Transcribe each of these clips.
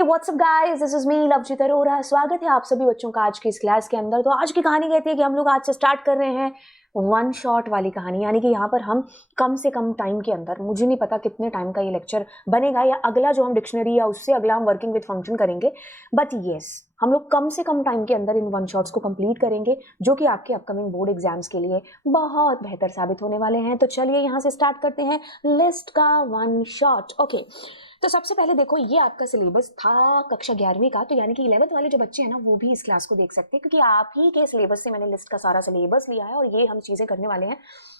WhatsApp guys, this is me Lovjeet Arora. स्वागत है आप सभी बच्चों का आज की इस क्लास के अंदर। तो आज की कहानी कहती है कि हम लोग आज से स्टार्ट कर रहे हैं वन शॉट वाली कहानी, यानी कि यहाँ पर हम कम से कम टाइम के अंदर, मुझे नहीं पता कितने टाइम का ये लेक्चर बनेगा या अगला जो हम डिक्शनरी या उससे अगला हम वर्किंग विद फंक्शन करेंगे, बट येस हम लोग कम से कम टाइम के अंदर इन वन शॉट्स को कंप्लीट करेंगे जो कि आपके अपकमिंग बोर्ड एग्जाम्स के लिए बहुत बेहतर साबित होने वाले हैं। तो चलिए यहाँ से स्टार्ट करते हैं लिस्ट का वन शॉट। ओके, तो सबसे पहले देखो, ये आपका सिलेबस था कक्षा 11वीं का, तो यानी कि 11th वाले जो बच्चे हैं ना वो भी इस क्लास को देख सकते हैं, क्योंकि आप ही के सिलेबस से मैंने लिस्ट का सारा सिलेबस लिया है और ये हम चीज़ें करने वाले हैं।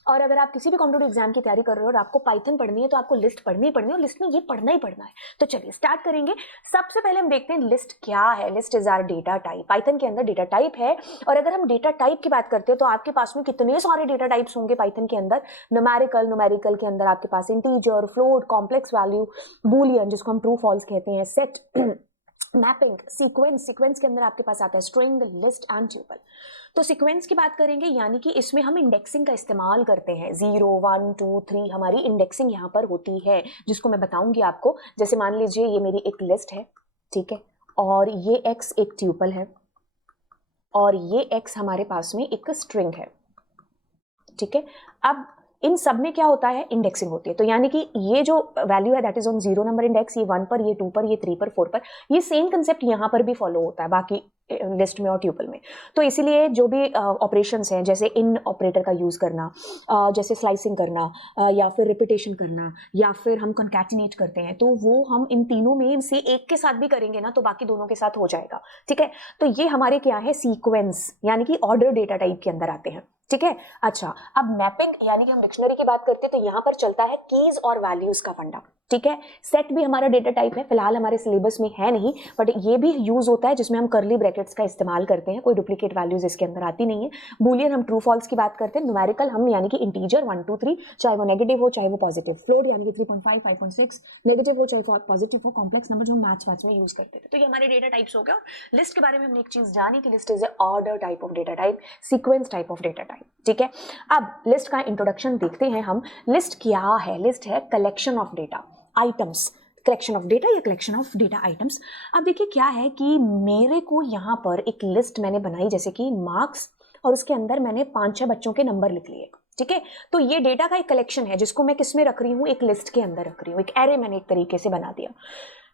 और अगर आप किसी भी कॉम्पिटिटिव एग्जाम की तैयारी कर रहे हो और आपको पाइथन पढ़नी है तो आपको लिस्ट पढ़नी ही पढ़नी है और लिस्ट में ये पढ़ना ही पढ़ना है। तो चलिए स्टार्ट करेंगे। सबसे पहले हम देखते हैं लिस्ट क्या है। List is our data type. Python के अंदर डेटा टाइप है, और अगर हम डेटा टाइप की बात करते हैं तो आपके पास में कितने सारे डेटा टाइप्स होंगे पाइथन के अंदर। न्यूमेरिकल के अंदर आपके पास integer, float, complex value, boolean जिसको हम ट्रू फॉल्स कहते हैं, सेट, मैपिंग, सीक्वेंस के अंदर आपके पास आता है स्ट्रिंग, लिस्ट एंड ट्यूपल। तो सीक्वेंस की बात करेंगे, यानी कि इसमें हम इंडेक्सिंग का इस्तेमाल करते हैं। 0 1 2 3 हमारी इंडेक्सिंग यहाँ पर होती है, जिसको मैं बताऊंगी आपको। जैसे मान लीजिए ये मेरी एक लिस्ट है, ठीक है, और ये x एक ट्यूपल है और ये x हमारे पास में एक स्ट्रिंग है, ठीक है। अब इन सब में क्या होता है, इंडेक्सिंग होती है। तो यानी कि ये जो वैल्यू है that is on 0 number index, ये 1 पर, ये 2 पर, ये 3 पर, 4 पर, ये सेम कंसेप्ट यहाँ पर भी फॉलो होता है बाकी लिस्ट में और ट्यूपल में। तो इसीलिए जो भी ऑपरेशंस हैं, जैसे इन ऑपरेटर का यूज करना, जैसे स्लाइसिंग करना, या फिर रिपीटेशन करना, या फिर हम कॉन्कैटिनेट करते हैं, तो वो हम इन तीनों में से एक के साथ भी करेंगे ना तो बाकी दोनों के साथ हो जाएगा, ठीक है। तो ये हमारे क्या है, सीक्वेंस, यानी कि ऑर्डर डेटा टाइप के अंदर आते हैं, ठीक है। अच्छा, अब मैपिंग, यानी कि हम डिक्शनरी की बात करते हैं तो यहाँ पर चलता है कीज और वैल्यूज का फंडा, ठीक है। सेट भी हमारा डेटा टाइप है, फिलहाल हमारे सिलेबस में है नहीं, बट ये भी यूज होता है जिसमें हम कर्ली ब्रैकेट्स का इस्तेमाल करते हैं। कोई डुप्लीकेट वैल्यूज इसके अंदर आती नहीं है। बूलियन हम ट्रू फॉल्स की बात करते हैं। न्यूमेरिकल हम यानी कि इंटीजर 1 2 3, चाहे वो नेगेटिव हो चाहे वो पॉजिटिव। फ्लोट यानी कि 3.5 5.6, नेगेटिव हो चाहे पॉजिटिव हो। कॉम्प्लेक्स नंबर जो हम मैथ्स में यूज करते थे। तो ये हमारे डेटा टाइप्स हो गया। लिस्ट के बारे में हमने एक चीज जानी कि list is a order type of data type, sequence type of data type, ठीक है। अब लिस्ट का इंट्रोडक्शन देखते हैं हम। लिस्ट क्या है? लिस्ट है collection of data items, collection of data या कलेक्शन ऑफ डेटा आइटम्स। अब देखिए क्या है कि मेरे को यहाँ पर एक लिस्ट मैंने बनाई, जैसे कि मार्क्स, और उसके अंदर मैंने 5-6 बच्चों के नंबर लिख लिए, ठीक है। तो ये डेटा का एक कलेक्शन है जिसको मैं किस में रख रही हूँ, एक लिस्ट के अंदर रख रही हूँ। एक एरे मैंने एक तरीके से बना दिया,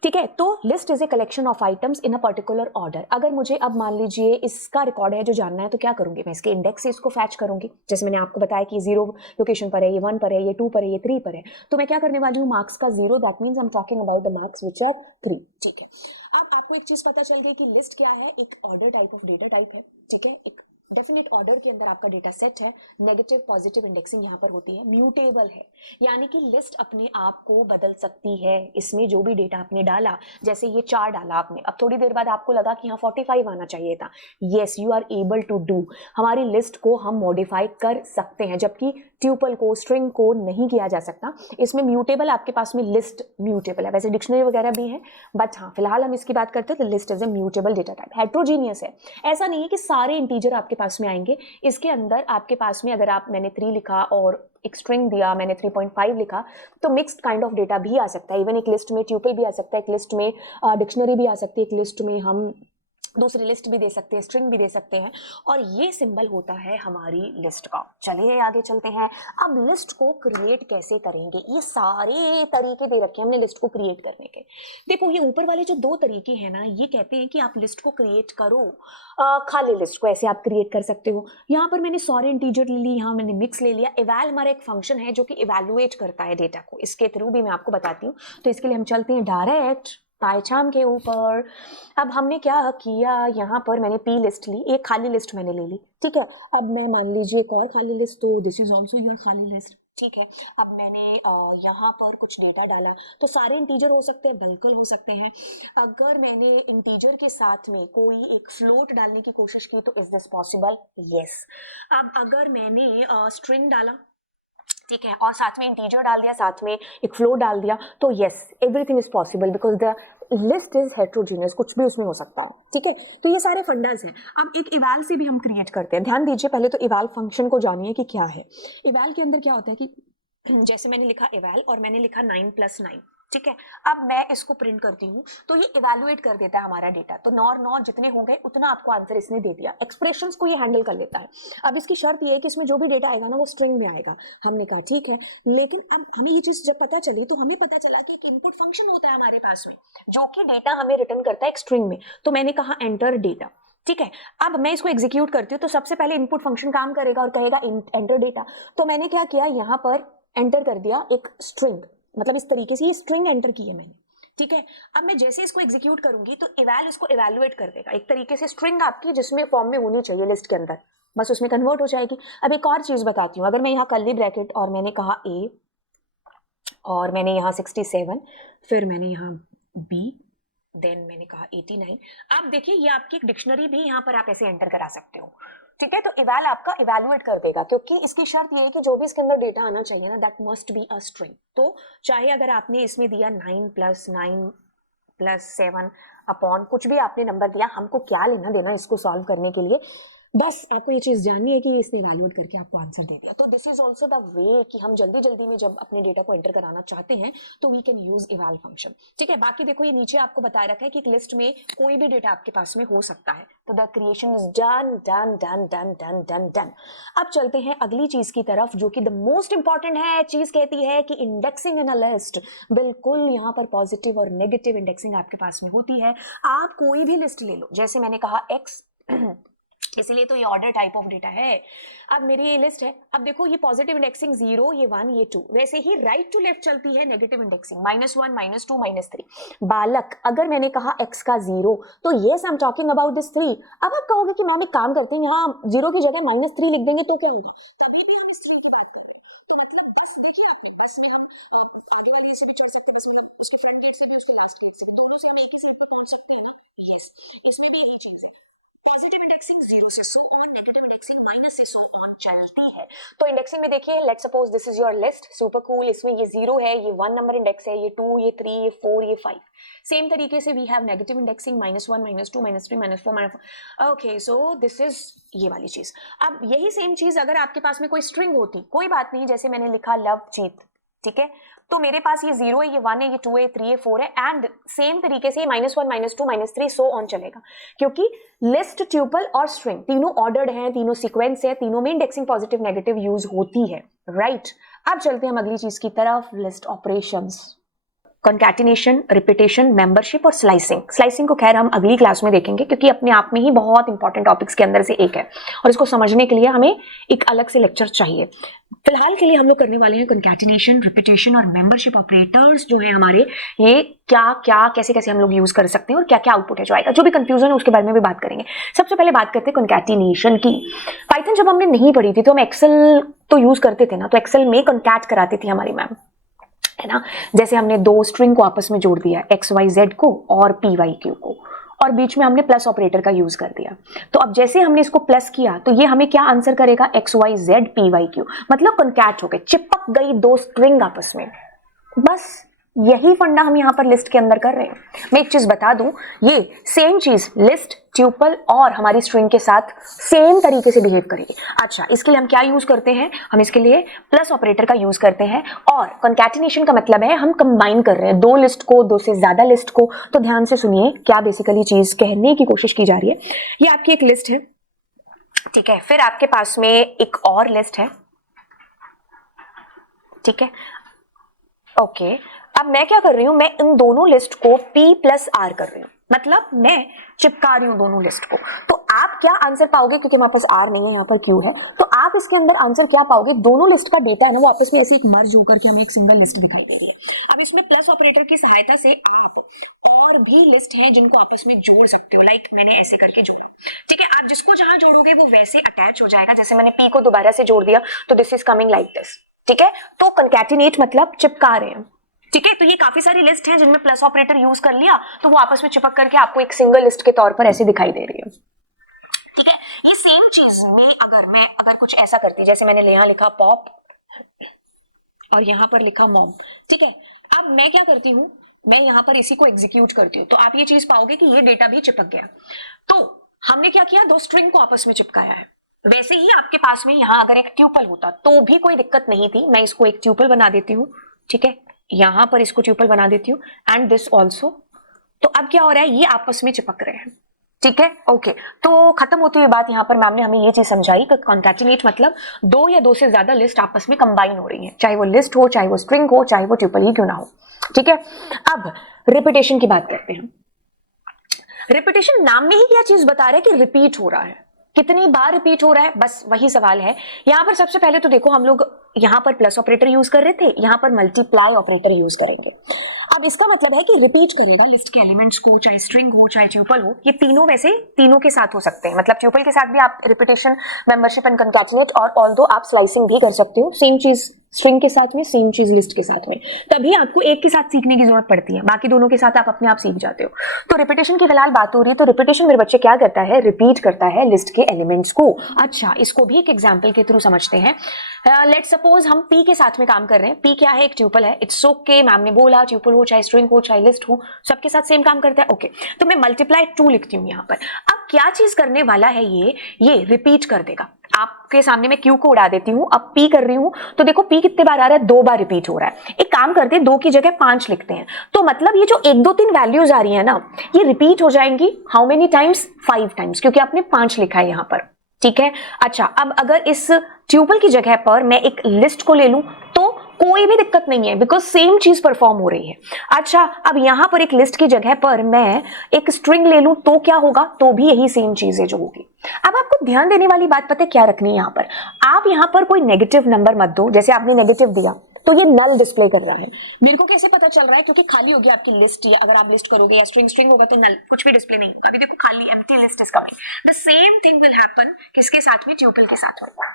ठीक है। तो list is a collection of items in a particular order. अगर मुझे अब मान लीजिए इसका रिकॉर्ड है जो जानना है, तो क्या करूंगी, मैं इसके इंडेक्स से इसको फैच करूंगी। जैसे मैंने आपको बताया कि 0 लोकेशन पर है, ये 1 पर है, ये 2 पर है, ये 3 पर है। तो मैं क्या करने वाली हूँ, मार्क्स का 0, that means I am talking about the marks which are 3, ठीक है। अब आपको एक चीज पता चल गई कि लिस्ट क्या है, एक order type of data type है, ठीक है। एक डेफिनेट ऑर्डर के अंदर आपका डेटा सेट है, नेगेटिव पॉजिटिव इंडेक्सिंग यहाँ पर होती है, म्यूटेबल है, यानी कि लिस्ट अपने आप को बदल सकती है। इसमें जो भी डेटा आपने डाला, जैसे ये 4 डाला आपने, अब थोड़ी देर बाद आपको लगा कि यहाँ 45 आना चाहिए था, yes you are able to do. हमारी लिस्ट को हम मॉडिफाई कर सकते हैं, जबकि ट्यूपल को, स्ट्रिंग को नहीं किया जा सकता। इसमें म्यूटेबल, आपके पास में लिस्ट म्यूटेबल है, वैसे डिक्शनरी वगैरह भी है, बट हाँ फिलहाल हम इसकी बात करते हैं तो list is a mutable data type. Heterogeneous है, ऐसा नहीं है कि सारे इंटीजर आपके पास में आएंगे। इसके अंदर आपके पास में अगर आप, मैंने 3 लिखा और एक स्ट्रिंग दिया, मैंने 3.5 लिखा, तो मिक्स्ड काइंड ऑफ डेटा भी आ सकता है। इवन एक लिस्ट में ट्यूपल भी आ सकता है, एक लिस्ट में डिक्शनरी भी आ सकती है, एक लिस्ट में हम दूसरी लिस्ट भी दे सकते हैं, स्ट्रिंग भी दे सकते हैं, और ये सिंबल होता है हमारी लिस्ट का। चलिए आगे चलते हैं। अब लिस्ट को क्रिएट कैसे करेंगे, ये सारे तरीके दे रखे हैं हमने लिस्ट को क्रिएट करने के। देखो ये ऊपर वाले जो 2 तरीके हैं ना, ये कहते हैं कि आप लिस्ट को क्रिएट करो, खाली लिस्ट को ऐसे आप क्रिएट कर सकते हो। यहाँ पर मैंने सारे इंटीजर ले ली, यहाँ मैंने मिक्स ले लिया। इवैल हमारा एक फंक्शन है जो कि इवैल्यूएट करता है डेटा को, इसके थ्रू भी मैं आपको बताती हूँ। तो इसके लिए हम चलते हैं डायरेक्ट पाइथन के ऊपर। अब हमने क्या किया, यहाँ पर मैंने पी लिस्ट ली, एक खाली लिस्ट मैंने ले ली, ठीक है। अब मैं मान लीजिए एक और खाली लिस्ट, तो दिस इज ऑल्सो योर खाली लिस्ट, ठीक है। अब मैंने यहाँ पर कुछ डेटा डाला, तो सारे इंटीजर हो सकते हैं, बिल्कुल हो सकते हैं। अगर मैंने इंटीजर के साथ में कोई एक फ्लोट डालने की कोशिश की, तो इज दिस पॉसिबल, यस। अब अगर मैंने स्ट्रिंग डाला, ठीक है, और साथ में इंटीजर डाल दिया, साथ में एक फ्लोट डाल दिया, तो yes everything is possible because the list is heterogeneous, कुछ भी उसमें हो सकता है, ठीक है। तो ये सारे फंडास हैं। अब एक इवैल से भी हम क्रिएट करते हैं, ध्यान दीजिए। पहले तो इवैल फंक्शन को जानिए कि क्या है। इवैल के अंदर क्या होता है कि जैसे मैंने लिखा इवैल और मैंने लिखा 9 + 9, ठीक है। अब मैं इसको प्रिंट करती हूँ तो ये इवैल्यूएट कर देता है हमारा डेटा, तो नॉर नॉर जितने होंगे उतना आपको आंसर इसने दे दिया। एक्सप्रेशंस को ये हैंडल कर लेता है। अब इसकी शर्त ये है कि इसमें जो भी डेटा आएगा ना वो स्ट्रिंग में आएगा। हमने कहा ठीक है, लेकिन अब हमें ये चीज जब पता चली तो हमें पता चला कि एक इनपुट फंक्शन होता है हमारे पास में जो कि डेटा हमें रिटर्न करता है एक स्ट्रिंग में। तो मैंने कहा एंटर डेटा, ठीक है। अब मैं इसको एग्जीक्यूट करती हूँ तो सबसे पहले इनपुट फंक्शन काम करेगा और कहेगा एंटर डेटा। तो मैंने क्या किया, यहाँ पर एंटर कर दिया एक स्ट्रिंग, मतलब इस तरीके से ये स्ट्रिंग एंटर की है मैंने, ठीक है। अब मैं जैसे इसको एग्जीक्यूट करूंगी तो इवैल इसको इवैल्यूएट कर देगा, एक तरीके से स्ट्रिंग आपकी जिसमें फॉर्म में होनी चाहिए लिस्ट के अंदर, बस उसमें कन्वर्ट हो जाएगी। अब एक और चीज बताती हूँ, अगर मैं यहाँ कर्ली ब्रैकेट और मैंने कहा ए और मैंने यहाँ 67, फिर मैंने यहाँ बी, देन मैंने कहा 89, अब देखिए ये आपकी एक डिक्शनरी भी यहाँ पर आप ऐसे एंटर करा सकते हो, ठीक है। तो इवैल आपका इवैल्यूएट कर देगा, क्योंकि इसकी शर्त ये है कि जो भी इसके अंदर डेटा आना चाहिए ना that must be a string. तो चाहे अगर आपने इसमें दिया 9 + 9 + 7 अपॉन कुछ भी आपने नंबर दिया, हमको क्या लेना देना इसको सॉल्व करने के लिए, बस आपको ये चीज जाननी है कि इसने इवैल्यूएट करके आपको आंसर दे दिया। तो this is also the way कि हम जल्दी जल्दी में जब अपने डेटा को एंटर कराना चाहते हैं तो वी कैन यूज इवैल फंक्शन, ठीक है। बाकी देखो ये नीचे आपको बताया रखा है कि एक लिस्ट में कोई भी डेटा आपके पास में हो सकता है। तो the creation is done done done done done done done. अब चलते हैं अगली चीज की तरफ जो कि द मोस्ट इंपॉर्टेंट है। चीज कहती है कि इंडेक्सिंग इन अ लिस्ट, बिल्कुल यहाँ पर पॉजिटिव और नेगेटिव इंडेक्सिंग आपके पास में होती है। आप कोई भी लिस्ट ले लो, जैसे मैंने कहा एक्स इसीलिए तो ये ऑर्डर टाइप ऑफ डेटा है। अब मेरी ये लिस्ट है, अब देखो ये पॉजिटिव इंडेक्सिंग 0, ये 1, ये 2, वैसे ही राइट टू लेफ्ट चलती है नेगेटिव इंडेक्सिंग -1 -2 -3। बालक, अगर मैंने कहा x का 0 तो yes I am talking about this 3। अब आप कहोगे कि मैम एक काम करते हैं यहाँ 0 की जगह -3 लिख देंगे तो क्या होगा, इसमें भी यही चीज है। पॉजिटिव इंडेक्सिंग 0 से so on, negative indexing minus से सो ऑन चलती है। तो इंडेक्सिंग में देखिए, let's suppose this is your list, super cool, इसमें ये 0 है, ये 1 नंबर इंडेक्स है, ये 2, ये 3, ये 4, ये 5। सेम तरीके से we have negative indexing -1 -2 -3 -4 -4। Okay, so this is ये वाली चीज। अब यही सेम चीज अगर आपके पास में कोई स्ट्रिंग होती, कोई बात नहीं, जैसे मैंने लिखा लवजीत, ठीक है। तो मेरे पास ये 0 है, ये 1 है, ये 2 है, ये 3 है, 4 है, एंड सेम तरीके से -1 -2 -3 सो ऑन चलेगा, क्योंकि लिस्ट, ट्यूपल और स्ट्रिंग तीनों ऑर्डर्ड हैं, तीनों सीक्वेंस है, तीनों में इंडेक्सिंग पॉजिटिव नेगेटिव यूज होती है, राइट। अब चलते हैं हम अगली चीज की तरफ, list operations, concatenation, repetition, membership और स्लाइसिंग। स्लाइसिंग को खैर हम अगली क्लास में देखेंगे क्योंकि अपने आप में ही बहुत इंपॉर्टेंट टॉपिक्स के अंदर से एक है और इसको समझने के लिए हमें एक अलग से लेक्चर चाहिए। फिलहाल के लिए हम लोग करने वाले हैं कंकैटिनेशन, रिपीटेशन और मेंबरशिप ऑपरेटर्स जो है हमारे, ये क्या क्या कैसे कैसे हम लोग यूज कर सकते हैं और क्या क्या आउटपुट है जो आएगा, जो भी कंफ्यूजन है उसके बारे में भी बात करेंगे। सबसे पहले बात करते हैं कंकैटिनेशन की। पाइथन जब हमने नहीं पढ़ी थी तो हम एक्सेल तो यूज करते थे ना, तो एक्सेल में कंकैट कराती थी हमारी मैम, है ना। जैसे हमने दो स्ट्रिंग को आपस में जोड़ दिया, XYZ को और PYQ को, और बीच में हमने प्लस ऑपरेटर का यूज कर दिया। तो अब जैसे हमने इसको प्लस किया तो ये हमें क्या आंसर करेगा, XYZ PYQ, मतलब कंकैट हो गए, चिपक गई दो स्ट्रिंग आपस में। बस यही फंडा हम यहाँ पर लिस्ट के अंदर कर रहे हैं। मैं एक चीज बता दूं, ये सेम चीज लिस्ट, ट्यूपल और हमारी स्ट्रिंग के साथ सेम तरीके से बिहेव करेगी। अच्छा, इसके लिए हम क्या यूज करते हैं, हम इसके लिए प्लस ऑपरेटर का यूज करते हैं, और कंकैटिनेशन का मतलब है हम कंबाइन कर रहे हैं दो लिस्ट को, दो से ज्यादा लिस्ट को। तो ध्यान से सुनिए क्या बेसिकली चीज कहने की कोशिश की जा रही है। ये आपकी एक लिस्ट है, ठीक है, फिर आपके पास में एक और लिस्ट है, ठीक है, ओके। अब मैं क्या कर रही हूं, मैं इन दोनों लिस्ट को P+R कर रही हूं, मतलब मैं चिपका रही हूं दोनों लिस्ट को। तो आप क्या आंसर पाओगे, क्योंकि हमारे पास R नहीं है, यहाँ पर Q है, तो आप इसके अंदर आंसर क्या पाओगे, दोनों लिस्ट का डेटा है ना वो आपस में ऐसे एक मर्ज होकर के हमें एक सिंगल लिस्ट दिखाई दे रही है। अब इसमें प्लस ऑपरेटर की सहायता से आप और भी लिस्ट हैं जिनको आपस में जोड़ सकते हो, लाइक मैंने ऐसे करके जोड़ा, ठीक है। आप जिसको जहां जोड़ोगे वो वैसे अटैच हो जाएगा, जैसे मैंने P को दोबारा से जोड़ दिया तो this is coming like this, ठीक है। तो कंकैटिनेट मतलब चिपका रहे हैं, ठीक है। तो ये काफी सारी लिस्ट है जिनमें प्लस ऑपरेटर यूज कर लिया तो वो आपस में चिपक करके आपको एक सिंगल लिस्ट के तौर पर ऐसी दिखाई दे रही है, ठीक है। ये सेम चीज में अगर कुछ ऐसा करती, जैसे मैंने यहाँ लिखा पॉप और यहाँ पर लिखा मॉम, ठीक है। अब मैं क्या करती हूँ, मैं यहाँ पर इसी को एग्जीक्यूट करती हूँ, तो आप ये चीज पाओगे कि ये डेटा भी चिपक गया। तो हमने क्या किया, दो स्ट्रिंग को आपस में चिपकाया है। वैसे ही आपके पास में यहाँ अगर एक ट्यूपल होता तो भी कोई दिक्कत नहीं थी, मैं इसको एक ट्यूपल बना देती हूँ, ठीक है। यहां पर इसको ट्यूपल बना देती हूँ एंड दिस ऑल्सो। तो अब क्या हो रहा है, ये आपस में चिपक रहे हैं, ठीक है, ओके। तो खत्म होती हुई बात, यहाँ पर मैम ने हमें ये चीज समझाई कि कॉन्कैटिनेट मतलब दो या दो से ज्यादा लिस्ट आपस में कंबाइन हो रही है, चाहे वो लिस्ट हो, चाहे वो स्ट्रिंग हो, चाहे वो ट्यूपल ही क्यों ना हो, ठीक है। अब रिपीटेशन की बात करते हैं। रिपीटेशन नाम में ही क्या चीज बता रहा है कि रिपीट हो रहा है, कितनी बार रिपीट हो रहा है, बस वही सवाल है। यहां पर सबसे पहले तो देखो, हम लोग यहां पर प्लस ऑपरेटर यूज कर रहे थे, यहां पर मल्टीप्लाई ऑपरेटर यूज करेंगे। अब इसका मतलब है कि रिपीट करेगा लिस्ट के एलिमेंट्स को, चाहे स्ट्रिंग हो चाहे ट्यूपल हो, ये तीनों वैसे तीनों के साथ हो सकते हैं, मतलब ट्यूपल के साथ भी आप रिपीटेशन, मेंबरशिप एंड कंकैटिनेट, और ऑल्दो आप स्लाइसिंग भी कर सकते हो, सेम चीज स्ट्रिंग के साथ में, सेम चीज लिस्ट के साथ में। तभी आपको एक के साथ सीखने की जरूरत पड़ती है, बाकी दोनों के साथ आप अपने आप सीख जाते हो। तो रिपीटेशन की फिलहाल बात हो रही है, तो रिपीटेशन मेरे बच्चे क्या करता है, रिपीट करता है लिस्ट के एलिमेंट्स को। अच्छा, इसको भी एक एग्जांपल के थ्रू समझते हैं। लेट्स सपोज हम पी के साथ में काम कर रहे हैं। पी क्या है, एक ट्यूपल है, इट्स ओके, मैम ने बोला ट्यूपल हो चाहे स्ट्रिंग हो चाहे लिस्ट हो, सबके साथ सेम काम करता है, ओके। तो मैं मल्टीप्लाई 2 लिखती हूँ यहाँ पर। अब क्या चीज करने वाला है, ये रिपीट कर देगा। आपके सामने मैं क्यू को उड़ा देती हूँ, अब पी कर रही हूँ, तो देखो पी कितने बार आ रहा है, 2 बार रिपीट हो रहा है। एक काम करते हैं, 2 की जगह 5 लिखते हैं, तो मतलब ये जो 1 2 3 वैल्यूज आ रही है ना, ये रिपीट हो जाएंगी। हाउ मेनी टाइम्स, 5 टाइम्स, क्योंकि आपने 5 लिखा है यहां पर, ठीक है। अच्छा, अब अगर इस ट्यूपल की जगह पर मैं एक लिस्ट को ले लूं तो कोई भी दिक्कत नहीं है, बिकॉज सेम चीज परफॉर्म हो रही है। अच्छा, अब यहां पर एक लिस्ट की जगह पर मैं एक स्ट्रिंग ले लूं तो क्या होगा, तो भी यही सेम चीज है जो होगी। अब आपको ध्यान देने वाली बात पता है क्या रखनी है, यहां पर आप यहां पर कोई नेगेटिव नंबर मत दो। जैसे आपने नेगेटिव दिया तो ये नल डिस्प्ले कर रहा है। मेरे को कैसे पता चल रहा है, क्योंकि खाली होगी आपकी लिस्ट। या अगर आप लिस्ट करोगे या स्ट्रिंग स्ट्रिंग होगा तो नल, कुछ भी डिस्प्ले नहीं होगा। अभी देखो खाली empty list is coming. The same thing will happen किसके साथ में, ट्यूपल के साथ में।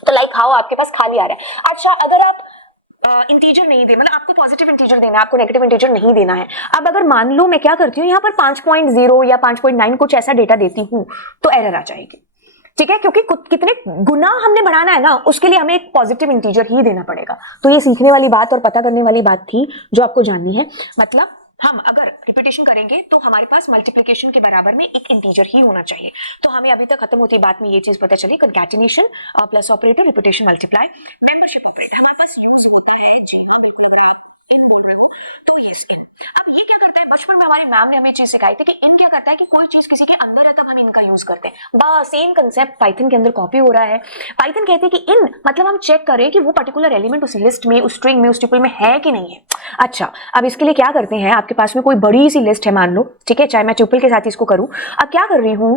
तो लाइक हाउ आपके पास खाली आ रहा है। अच्छा, अगर आप इंटीजर नहीं दे, मतलब आपको पॉजिटिव इंटीजर देना है, आपको नेगेटिव इंटीजर नहीं देना है। अब अगर मान लो मैं क्या करती हूँ, यहाँ पर 5.0 या 5.9 कुछ ऐसा डेटा देती हूँ, तो एरर आ जाएगी, ठीक है, क्योंकि कितने गुना हमने बढ़ाना है ना, उसके लिए हमें एक पॉजिटिव इंटीजर ही देना पड़ेगा। तो ये सीखने वाली बात और पता करने वाली बात थी जो आपको जाननी है। मतलब हम अगर रिपीटेशन करेंगे तो हमारे पास मल्टीप्लिकेशन के बराबर में एक इंटीजर ही होना चाहिए। तो हमें अभी तक खत्म होती बात में ये चीज पता चली, concatenation plus operator, repetition, multiply, membership operator हमारे पास यूज होता है। जी हाँ, बिल्कुल लग रहा है इन बोल रहे हो तो ये इन। अब ये क्या करता है, बचपन में हमारी मैम ने हमें चीज सिखाई थी कि इन क्या करता है कि कोई चीज किसी के अंदर है तब हम इनका यूज करते हैं। बस सेम कंसेप्ट पाइथन के अंदर कॉपी हो रहा है। पाइथन कहते हैं कि इन मतलब हम चेक करें कि वो पर्टिकुलर एलिमेंट उस लिस्ट में, उस स्ट्रिंग में, उस ट्यूपल में है कि नहीं है। अच्छा, अब इसके लिए क्या करते हैं, आपके पास में कोई बड़ी सी लिस्ट है मान लो, ठीक है, चाहे मैं ट्यूपल के साथ इसको करूं। अब क्या कर रही हूं,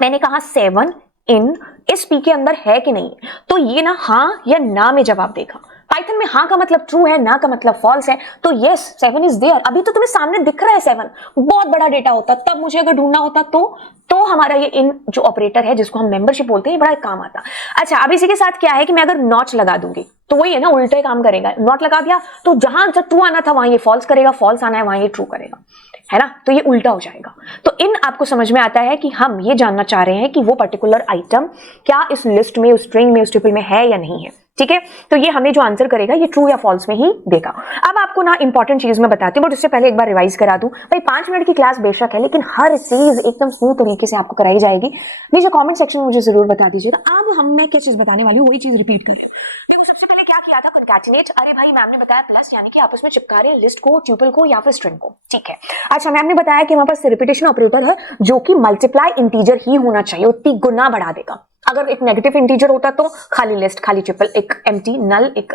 मैंने कहा 7 इन इस पी के अंदर है कि नहीं, तो ये ना हाँ या ना में जवाब देगा। पाइथन में हाँ का मतलब ट्रू है, ना का मतलब फॉल्स है, तो यस 7 इज देयर। अभी तो तुम्हें सामने दिख रहा है 7, बहुत बड़ा डेटा होता तब मुझे अगर ढूंढना होता तो हमारा ये इन जो ऑपरेटर है जिसको हम मेंबरशिप बोलते हैं, ये बड़ा काम आता। अच्छा, अब इसी के साथ क्या है कि मैं अगर नॉट लगा दूंगी तो वही है ना, उल्टे काम करेगा। नॉट लगा दिया तो जहां ट्रू आना था वहां ये फॉल्स करेगा, फॉल्स आना है वहां ये ट्रू करेगा, है ना, तो ये उल्टा हो जाएगा। तो इन आपको समझ में आता है कि हम ये जानना चाह रहे हैं कि वो पर्टिकुलर आइटम क्या इस लिस्ट में, उस स्ट्रिंग में, उस ट्यूपल में है या नहीं है, ठीक है। तो ये हमें जो आंसर करेगा ये ट्रू या फॉल्स में ही देगा। अब आपको ना इंपॉर्टेंट चीज मैं बताती हूँ, बट उससे पहले एक बार रिवाइज करा दूं। भाई 5 मिनट की क्लास बेशक है, लेकिन हर चीज एकदम स्मूथ तरीके से आपको कराई जाएगी। नीचे कमेंट सेक्शन में मुझे जरूर बता दीजिएगा। अब हम मैं क्या चीज बताने वाली हूँ वही चीज रिपीट करें। सबसे पहले क्या किया था, कंकैटिनेट। अरे भाई मैम ने बताया प्लस, यानी कि आपस में चिपका रहे हैं लिस्ट को, ट्यूपल को या फिर स्ट्रिंग को, ठीक है। अच्छा, मैम ने बताया कि हमारे पास रिपीटेशन ऑपरेटर है जो कि मल्टीप्लाई इंटीजर ही होना चाहिए, उतनी गुना बढ़ा देगा। अगर एक नेगेटिव इंटीजर होता तो खाली लिस्ट, खाली ट्रिपल, एक एम्प्टी नल, एक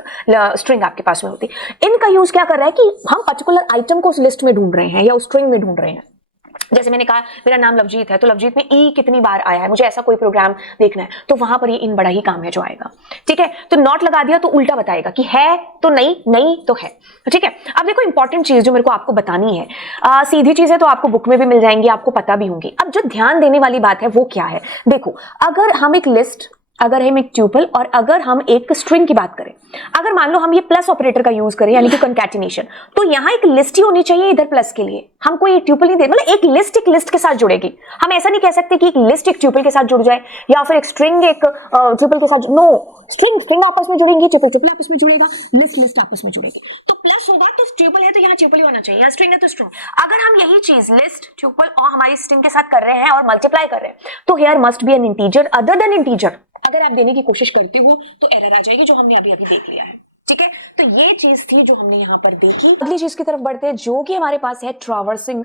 स्ट्रिंग आपके पास में होती। इनका यूज क्या कर रहा है कि हम पर्टिकुलर आइटम को उस लिस्ट में ढूंढ रहे हैं या उस स्ट्रिंग में ढूंढ रहे हैं। जैसे मैंने कहा मेरा नाम लवजीत है, तो लवजीत में ई कितनी बार आया है, मुझे ऐसा कोई प्रोग्राम देखना है, तो वहां पर ये इन बड़ा ही काम है जो आएगा, ठीक है। तो नॉट लगा दिया तो उल्टा बताएगा कि है तो नहीं, नहीं तो है, ठीक है। अब देखो इंपॉर्टेंट चीज जो मेरे को आपको बतानी है, सीधी चीजें तो आपको बुक में भी मिल जाएंगी, आपको पता भी होंगी। अब जो ध्यान देने वाली बात है वो क्या है, देखो अगर हम एक लिस्ट, अगर हम एक ट्यूपल और अगर हम एक स्ट्रिंग की बात करें, अगर मान लो हम ये प्लस ऑपरेटर का यूज करें यानी कि कंकैटिनेशन, तो यहां एक लिस्ट ही होनी चाहिए इधर प्लस के लिए। हम कोई ट्यूपल नहीं दे, मतलब एक लिस्ट के साथ जुड़ेगी। हम ऐसा नहीं कह सकते कि एक लिस्ट एक ट्यूपल के साथ जुड़ जाए या फिर एक स्ट्रिंग एक ट्यूपल के साथ। नो, स्ट्रिंग आपस में जुड़ेंगी, ट्यूपल आपस में जुड़ेगा, लिस्ट आपस में जुड़ेगी। तो प्लस होगा तो ट्यूपल है तो यहाँ ट्यूपल ही होना चाहिए, या स्ट्रिंग है तो स्ट्रिंग। अगर हम यही चीज लिस्ट, ट्यूपल और हमारी स्ट्रिंग के साथ कर रहे हैं और मल्टीप्लाई कर रहे हैं, तो here must be N integer other than integer. अगर आप देने की कोशिश करते हो तो एरर आ जाएगी, जो हमने अभी अभी देख लिया है। ठीक है, तो ये चीज थी जो हमने यहाँ पर देखी। अगली चीज की तरफ बढ़ते हैं जो कि हमारे पास है traversing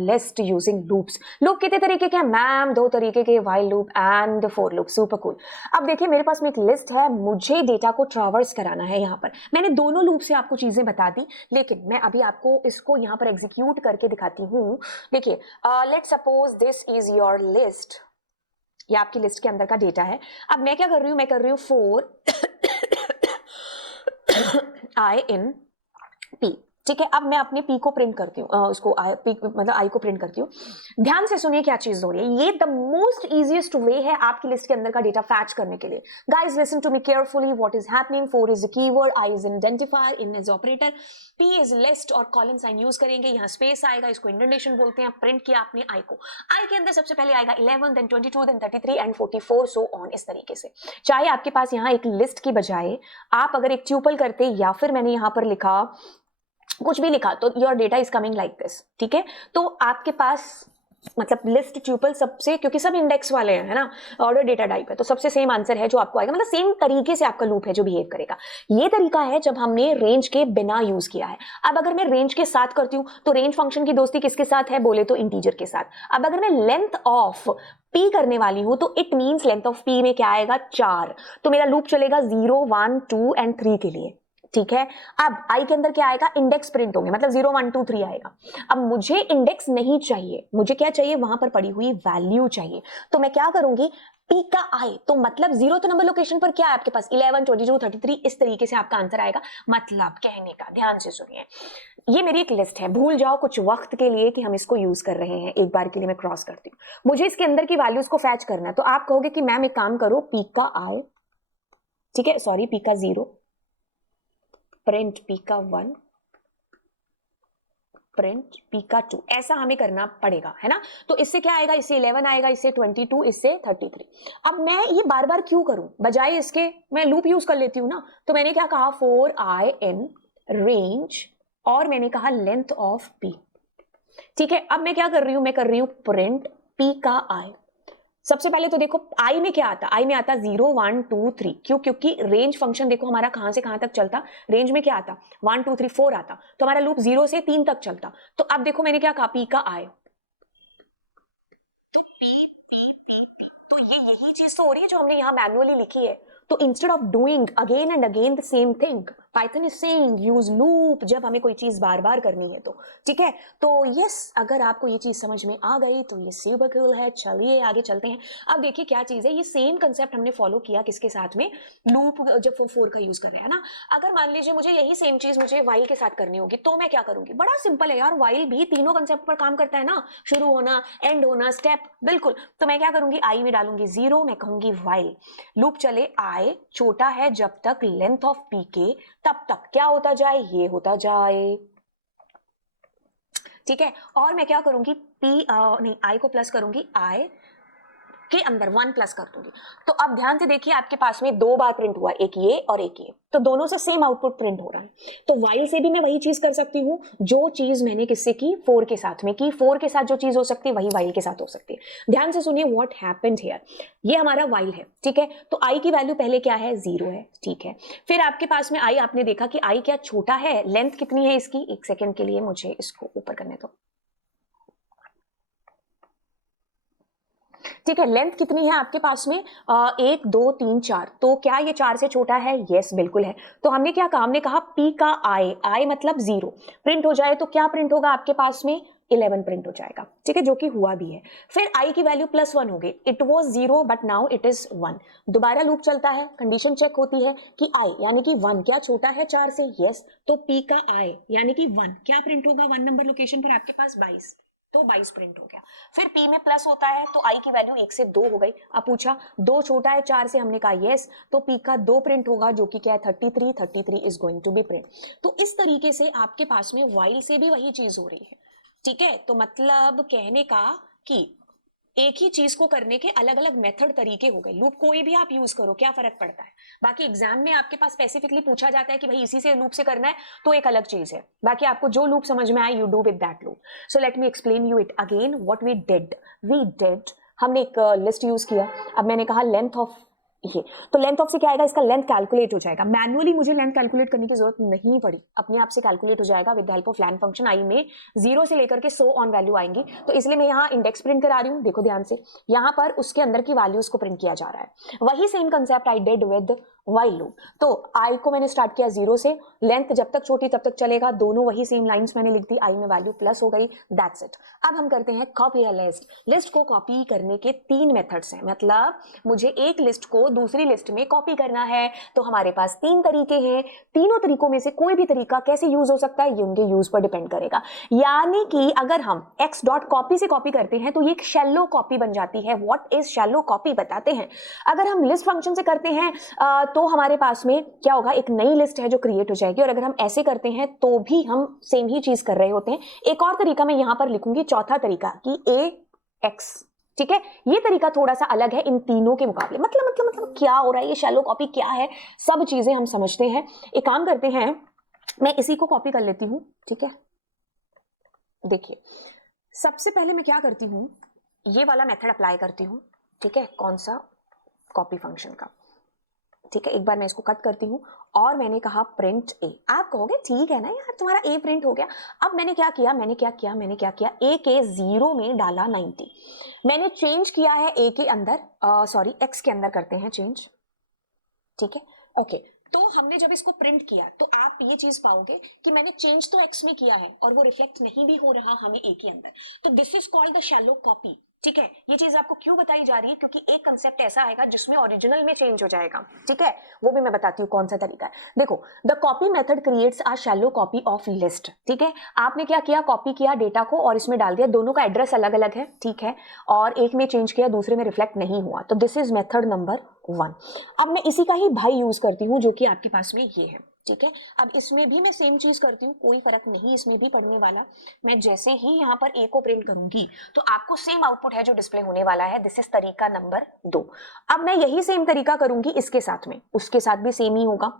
list using loops. Loop कितने तरीके के हैं मैम? 2 तरीके के, while loop and for loop. Super cool. अब देखिए मेरे पास में एक लिस्ट है, मुझे डेटा को ट्रैवर्स कराना है। यहाँ पर मैंने दोनों लूप से आपको चीजें बता दी, लेकिन मैं अभी आपको इसको यहाँ पर एग्जीक्यूट करके दिखाती हूँ। देखिए let's suppose this is your list, ये आपकी लिस्ट के अंदर का डेटा है। अब मैं क्या कर रही हूँ, मैं कर रही हूँ फॉर आई इन पी। ठीक है, अब मैं अपने पी को प्रिंट करती हूँ, उसको आई पी मतलब आई को प्रिंट करती हूँ। ध्यान से सुनिए क्या चीज हो रही है, ये द मोस्ट इजीएस्ट वे है आपकी लिस्ट के अंदर का डेटा फैच करने के लिए। Guys listen to me carefully, what is happening. For is the keyword, I is identifier, in is operator, P is list और कॉलन साइन यूज करेंगे, यहाँ स्पेस आएगा, इसको इंडेंटेशन बोलते हैं। प्रिंट किया आपने आई को, आई के अंदर सबसे पहले आएगा 11, then 22, then 33 and 44, so on. इस तरीके से चाहे आपके पास यहाँ एक लिस्ट की बजाय आप अगर एक ट्यूपल करते, या फिर मैंने यहाँ पर लिखा कुछ भी लिखा, तो your data is coming like this. ठीक है, तो आपके पास मतलब लिस्ट ट्यूपल सबसे, क्योंकि सब इंडेक्स वाले हैं, है ना, ऑर्डर डेटा टाइप है, तो सबसे सेम आंसर है जो आपको आएगा, मतलब सेम तरीके से आपका लूप है जो बिहेव करेगा। ये तरीका है जब हमने रेंज के बिना यूज किया है। अब अगर मैं रेंज के साथ करती हूँ तो रेंज फंक्शन की दोस्ती किसके साथ है, बोले तो इंटीजर के साथ। अब अगर मैं लेंथ ऑफ पी करने वाली हूं तो it means length of P में क्या आएगा, 4, तो मेरा लूप चलेगा 0, 1, 2 एंड 3 के लिए। ठीक है, अब आई के अंदर क्या आएगा, इंडेक्स प्रिंट होंगे, मतलब 0, 1, 2, 3 आएगा। अब मुझे इंडेक्स नहीं चाहिए, मुझे क्या चाहिए, वहां पर पड़ी हुई वैल्यू चाहिए। तो मैं क्या करूंगी, पी का आई, तो मतलब 0th नंबर लोकेशन पर क्या है आपके पास, 11, 22, 33, इस तरीके से आपका आंसर आएगा। मतलब कहने का, ध्यान से सुनिए, ये मेरी एक लिस्ट है, भूल जाओ कुछ वक्त के लिए कि हम इसको यूज कर रहे हैं, एक बार के लिए मैं क्रॉस करती हूँ, मुझे इसके अंदर की वैल्यूज को फैच करना है। तो आप कहोगे कि मैम एक काम करो, पी का आई, ठीक है, सॉरी पी का 0, प्रिंट पी का 1, प्रिंट पी का 2, ऐसा हमें करना पड़ेगा, है ना। तो इससे क्या आएगा, इससे 11 आएगा, इससे 22, इससे 33। अब मैं ये बार बार क्यों करूं, बजाय इसके मैं लूप यूज कर लेती हूं ना। तो मैंने क्या कहा, फॉर आई इन रेंज, और मैंने कहा लेंथ ऑफ पी। ठीक है, अब मैं क्या कर रही हूं, मैं कर रही हूं प्रिंट पी का आई। सबसे पहले तो देखो आई में क्या आता, आई में आता 0, 1, 2, 3, क्यों, क्योंकि रेंज फंक्शन देखो हमारा कहां से कहां तक चलता, रेंज में क्या आता, 1, 2, 3, 4 आता, तो हमारा लूप 0 से 3 तक चलता। तो अब देखो मैंने क्या कहा, पी का आई, तो ये यही चीज तो हो रही है जो हमने यहाँ मैन्युअली लिखी है। तो instead of doing again and again the same thing, Python is saying use loop, जब हमें कोई चीज बार बार करनी है तो। ठीक है, तो यस, अगर आपको ये चीज समझ में आ गई तो ये सुपर कूल है। चलिए आगे चलते हैं। अब देखिए क्या चीज है, ये सेम कंसेप्ट हमने फॉलो किया किसके साथ में, लूप जब 4 का यूज कर रहे हैं ना। अगर मान लीजिए मुझे यही सेम चीज मुझे वाइल के साथ करनी होगी, तो मैं क्या करूंगी, बड़ा सिंपल है यार, वाइल भी तीनों कंसेप्ट पर काम करता है ना, शुरू होना, एंड होना, स्टेप, बिल्कुल। तो मैं क्या करूंगी, आई में डालूंगी 0, मैं कहूंगी वाइल लूप चले, आई छोटा है जब तक लेंथ ऑफ पी के, तब तक क्या होता जाए, ये होता जाए। ठीक है, और मैं क्या करूंगी, पी नहीं, आई को प्लस करूंगी, आई के अंदर 1 प्लस कर दूंगी। तो अब ध्यान से देखिए आपके पास में 2 बार प्रिंट हुआ, एक ये और एक ये, तो दोनों से सेम आउटपुट प्रिंट हो रहा है। तो वाइल से भी मैं वही चीज कर सकती हूँ जो चीज मैंने किससे की, 4 के साथ में की। 4 के साथ जो चीज हो सकती है वही वाइल के साथ हो सकती है। ध्यान से सुनिए व्हाट हैपेंड हियर, ये हमारा वाइल है, ठीक है। तो आई की वैल्यू पहले क्या है, 0 है, ठीक है। फिर आपके पास में आई, आपने देखा कि आई क्या छोटा है, लेंथ कितनी है इसकी, एक सेकेंड के लिए मुझे इसको ऊपर करने दो। ठीक है, लेंथ कितनी है आपके पास में, 1, 2, 3, 4, तो क्या ये 4 से छोटा है, यस बिल्कुल है। तो हमने क्या कहा, हमने कहा पी का आई, आई मतलब 0 प्रिंट हो जाए तो क्या प्रिंट होगा आपके पास में, 11 प्रिंट हो जाएगा, ठीक है, जो कि हुआ भी है। फिर आई की वैल्यू +1 हो गई, it was 0 but now it is 1। दोबारा लूप चलता है, कंडीशन चेक होती है कि आई यानी कि 1 क्या छोटा है 4 से, यस, तो पी का आई यानी कि 1 क्या प्रिंट होगा, 1 नंबर लोकेशन पर आपके पास 22, तो 22 प्रिंट हो गया। फिर पी में प्लस होता है तो आई की वैल्यू 1 से 2 हो गई। अब पूछा 2 छोटा है 4 से, हमने कहा यस, तो पी का 2 प्रिंट होगा जो कि क्या है 33, 33 is going to be print. तो इस तरीके से आपके पास में वाइल से भी वही चीज हो रही है, ठीक है। तो मतलब कहने का कि एक ही चीज को करने के अलग अलग मेथड तरीके हो गए। लूप कोई भी आप यूज करो, क्या फर्क पड़ता है। बाकी एग्जाम में आपके पास स्पेसिफिकली पूछा जाता है कि भाई इसी से लूप से करना है, तो एक अलग चीज है। बाकी आपको जो लूप समझ में आए, you do with that loop. So let me explain you it again what we did. हमने एक लिस्ट यूज किया। अब मैंने कहा लेंथ ऑफ ये तो लेंथ ऑफ से क्या आएगा, इसका लेंथ कैलकुलेट हो जाएगा। मैनुअली मुझे लेंथ कैलकुलेट करने की जरूरत नहीं पड़ी, अपने आप से कैलकुलेट हो जाएगा with the help of len function. I में 0 से लेकर के 100 ऑन वैल्यू आएंगी, तो इसलिए मैं यहाँ इंडेक्स प्रिंट करा रही हूँ। देखो ध्यान से, यहाँ पर उसके अंदर की वैल्यूज को प्रिंट किया जा रहा है। वही same concept I did with while loop. तो आई को मैंने स्टार्ट किया 0 से, लेंथ जब तक छोटी तब तक चलेगा, दोनों वही सेम लाइंस मैंने लिख दी, आई में वैल्यू प्लस हो गई, दैट्स इट। अब हम करते हैं कॉपी अ लिस्ट। लिस्ट को कॉपी करने के 3 मेथड्स हैं, मतलब मुझे एक लिस्ट को दूसरी लिस्ट में कॉपी करना है, तो हमारे पास 3 तरीके हैं। तीनों तरीकों में से कोई भी तरीका कैसे यूज हो सकता है, ये उनके यूज पर डिपेंड करेगा। यानी कि अगर हम x डॉट कॉपी से कॉपी करते हैं तो ये एक शैलो कॉपी बन जाती है। व्हाट इज शैलो कॉपी बताते हैं। अगर हम लिस्ट फंक्शन से करते हैं तो हमारे पास में क्या होगा, एक नई लिस्ट है जो क्रिएट हो जाएगी, और अगर हम ऐसे करते हैं तो भी हम सेम ही चीज कर रहे होते हैं। एक और तरीका मैं यहां पर लिखूंगी, चौथा तरीका कि ax, ठीक है। ये तरीका थोड़ा सा अलग है इन तीनों के मुकाबले। मतलब क्या हो रहा है, ये शैलो कॉपी क्या है, सब चीजें हम समझते हैं। एक काम करते हैं, मैं इसी को कॉपी कर लेती हूं, ठीक है। देखिए, सबसे पहले मैं क्या करती हूं, ये वाला मेथड अप्लाई करती हूं, ठीक है। कौन सा, कॉपी फंक्शन का, ठीक है। एक बार मैं इसको कट करती हूं और मैंने कहा प्रिंट ए। आप कहोगे ठीक है ना यार, तुम्हारा ए प्रिंट हो गया। अब मैंने क्या किया, ए के 0 में डाला 90। मैंने चेंज किया है ए के अंदर, सॉरी एक्स के अंदर करते हैं चेंज, ठीक है। ओके, तो हमने जब इसको प्रिंट किया तो आप ये चीज पाओगे कि मैंने चेंज तो एक्स में किया है और वो रिफ्लेक्ट नहीं भी हो रहा हमें ए के अंदर। तो this is called the shallow copy, ठीक है। ये चीज आपको क्यों बताई जा रही है, क्योंकि एक कंसेप्ट ऐसा आएगा जिसमें ओरिजिनल में चेंज हो जाएगा, ठीक है। वो भी मैं बताती हूँ कौन सा तरीका है। देखो, the copy method creates a shallow copy of list, ठीक है। आपने क्या किया, कॉपी किया डेटा को और इसमें डाल दिया, दोनों का एड्रेस अलग अलग है, ठीक है, और एक में चेंज किया दूसरे में रिफ्लेक्ट नहीं हुआ, तो दिस इज मेथड नंबर 1। अब मैं इसी का ही भाई यूज करती हूँ जो कि आपके पास में ये है, ठीक है। अब इसमें भी मैं सेम चीज करती हूँ, कोई फर्क नहीं इसमें भी पड़ने वाला। मैं जैसे ही यहाँ पर ए को प्रिंट करूंगी तो आपको सेम आउटपुट है जो डिस्प्ले होने वाला है। दिस इज तरीका नंबर 2। अब मैं यही सेम तरीका करूंगी इसके साथ में, उसके साथ भी सेम ही होगा।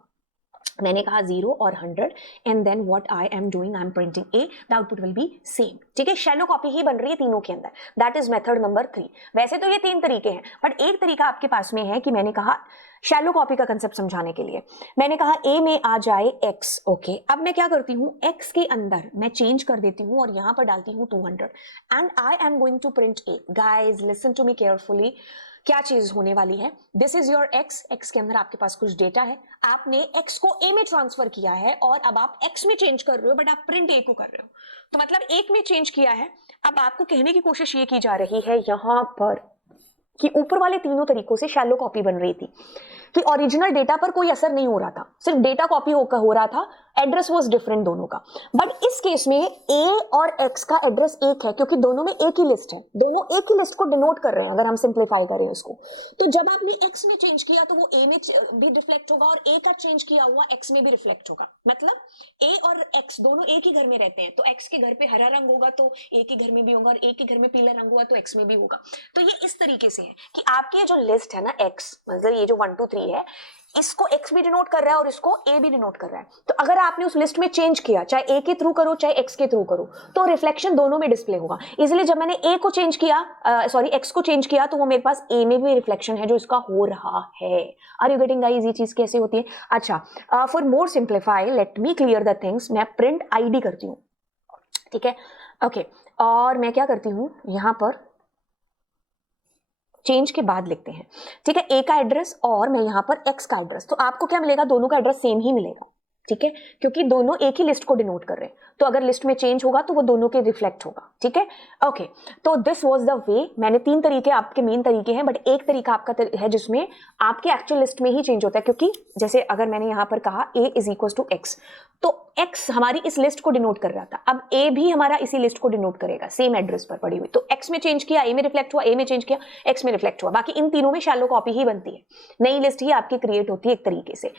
मैंने कहा 0 और 100 and then what I am doing, I am printing a, the output will be same, ठीक है। शैलो कॉपी ही बन रही है तीनों के अंदर, दैट इज मेथड नंबर 3। वैसे तो ये 3 तरीके हैं, बट एक तरीका आपके पास में है कि मैंने कहा शैलो कॉपी का कंसेप्ट समझाने के लिए मैंने कहा ए में आ जाए x, ओके। अब मैं क्या करती हूँ, x के अंदर मैं चेंज कर देती हूँ और यहां पर डालती हूँ 200 and I am going to print a. Guys listen to me carefully, क्या चीज होने वाली है, दिस इज योर x के अंदर आपके पास कुछ डेटा है, आपने x को a में ट्रांसफर किया है और अब आप x में चेंज कर रहे हो, बट आप प्रिंट a को कर रहे हो, तो मतलब एक में चेंज किया है। अब आपको कहने की कोशिश ये की जा रही है यहां पर कि ऊपर वाले तीनों तरीकों से शैलो कॉपी बन रही थी कि ओरिजिनल डेटा पर कोई असर नहीं हो रहा था, सिर्फ डेटा कॉपी हो रहा था, एड्रेस वाज डिफरेंट दोनों का। बट इस केस में ए और एक्स का एड्रेस एक है क्योंकि दोनों में एक ही लिस्ट है, दोनों एक ही लिस्ट को डिनोट कर रहे हैं। अगर हम सिंप्लीफाई करें उसको, तो जब आपने एक्स में चेंज किया तो वो ए में भी रिफ्लेक्ट होगा और ए का चेंज किया हुआ एक्स में भी रिफ्लेक्ट होगा। मतलब ए और एक्स दोनों एक ही घर में रहते हैं, तो एक्स के घर पे हरा रंग होगा तो ए के घर में भी होगा, और ए के घर में पीला रंग हुआ तो एक्स में भी होगा। तो ये इस तरीके से है कि आपकी जो लिस्ट है ना एक्स, मतलब ये जो 1 2 3 है, इसको x भी डिनोट कर रहा है और इसको a भी डिनोट कर रहा है। तो अगर आपने उस लिस्ट में चेंज किया, चाहे a के थ्रू करो चाहे x के थ्रू करो, तो रिफ्लेक्शन दोनों में डिस्प्ले होगा। इसलिए जब मैंने a को चेंज किया, सॉरी x को चेंज किया, तो वो मेरे पास a में भी रिफ्लेक्शन है जो इसका हो रहा है। आर यू गेटिंग गाइस, ये चीज कैसे होती है। अच्छा, for more simplify let me clear the things. मैं प्रिंट id करती हूँ, ठीक है, ओके। और मैं क्या करती हूँ, यहां पर चेंज के बाद लिखते हैं, ठीक है, ए का एड्रेस और मैं यहां पर एक्स का एड्रेस। तो आपको क्या मिलेगा, दोनों का एड्रेस सेम ही मिलेगा, ठीक है, क्योंकि दोनों एक ही लिस्ट को डिनोट कर रहे हैं। तो अगर लिस्ट में चेंज होगा तो वो दोनों के रिफ्लेक्ट होगा, ठीक है, ओके। तो दिस वाज द वे। मैंने 3 तरीके आपके मेन तरीके हैं, बट एक तरीका आपका है जिसमें आपके एक्चुअल लिस्ट में ही चेंज होता है, क्योंकि जैसे अगर मैंने यहां पर कहा a is equal to x, तो x हमारी इस लिस्ट को डिनोट कर रहा था, अब a भी हमारा इसी लिस्ट को डिनोट करेगा सेम एड्रेस पर पड़ी हुई। तो x में चेंज किया a में रिफ्लेक्ट हुआ, a में चेंज किया x में रिफ्लेक्ट हुआ। बाकी इन तीनों में शैलो कॉपी ही बनती है, नई लिस्ट ही आपकी क्रिएट होती है एक तरीके से।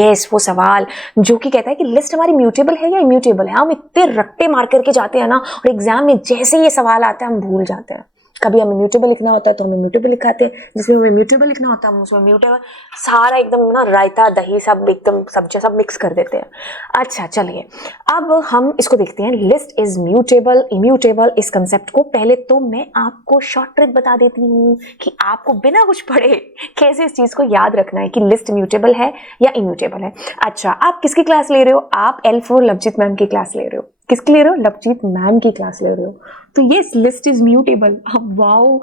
यस, वो सवाल जो कि कहता है कि लिस्ट हमारी म्यूटेबल है या इम्यूटेबल है। हम इतने रट्टे मार करके जाते हैं ना, और एग्जाम में जैसे ये सवाल आता है हम भूल जाते हैं। कभी हमें म्यूटेबल लिखना होता है तो हमें म्यूटेबल लिखाते हैं, जिसमें हमें म्यूटेबल लिखना होता है हम उसमें म्यूटेबल, सारा एकदम ना रायता दही सब एकदम सब्जी सब मिक्स कर देते हैं। अच्छा चलिए अब हम इसको देखते हैं, लिस्ट इज म्यूटेबल इम्यूटेबल, इस कंसेप्ट को पहले तो मैं आपको शॉर्ट ट्रिक बता देती हूँ कि आपको बिना कुछ पढ़े कैसे इस चीज को याद रखना है कि लिस्ट म्यूटेबल है या इम्यूटेबल है। अच्छा आप किसकी क्लास ले रहे हो? आप L4 लवजीत मैम की क्लास ले रहे हो। किसकी ले रहे हो? लवजीत मैम की क्लास ले रहे हो। तो ये लिस्ट इज म्यूटेबल। अब वाओ,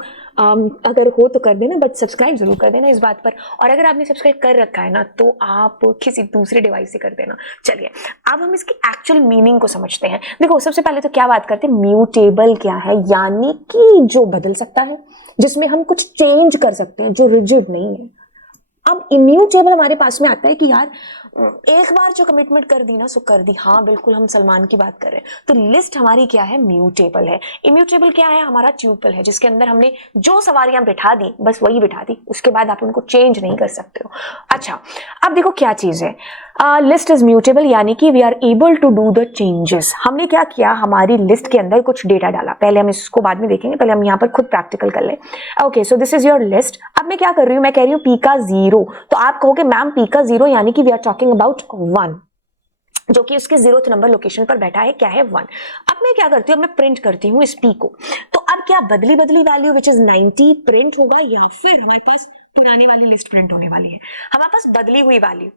अगर हो तो कर देना, बट सब्सक्राइब जरूर कर देना इस बात पर, और अगर आपने सब्सक्राइब कर रखा है ना तो आप किसी दूसरे डिवाइस से कर देना। चलिए अब हम इसकी एक्चुअल मीनिंग को समझते हैं। देखो सबसे पहले तो क्या बात करते हैं, म्यूटेबल क्या है, यानी कि जो बदल सकता है, जिसमें हम कुछ चेंज कर सकते हैं, जो रिजिड नहीं है। अब इम्यूटेबल हमारे पास में आता है कि यार एक बार जो कमिटमेंट कर दी ना सो कर दी। हाँ बिल्कुल हम सलमान की बात कर रहे हैं। तो लिस्ट हमारी क्या है? म्यूटेबल है। इम्यूटेबल क्या है? हमारा ट्यूपल है, जिसके अंदर हमने जो सवारियां बिठा दी बस वही बिठा दी, उसके बाद आप उनको चेंज नहीं कर सकते हो। अच्छा अब देखो क्या चीज है, लिस्ट इज म्यूटेबल यानी कि we are able to do the changes. हमने क्या किया, हमारी लिस्ट के अंदर कुछ डेटा डाला, पहले हम इसको बाद में देखेंगे, पहले हम यहाँ पर खुद प्रैक्टिकल कर ले। Okay so this is your list. अब मैं क्या कर रही हूँ, मैं कह रही हूँ पी का 0, तो आप कहोगे मैम पी का 0 यानी कि वी आर टॉकिंग अबाउट 1, जो कि उसके 0th नंबर लोकेशन पर बैठा है, क्या है 1। अब मैं क्या करती हूँ, मैं प्रिंट करती हूँ इस पी को। तो अब क्या बदली वैल्यू विच इज 90 प्रिंट होगा, या फिर हमारे पास पुरानी वाली लिस्ट प्रिंट होने वाली है? हमारे पास बदली हुई value.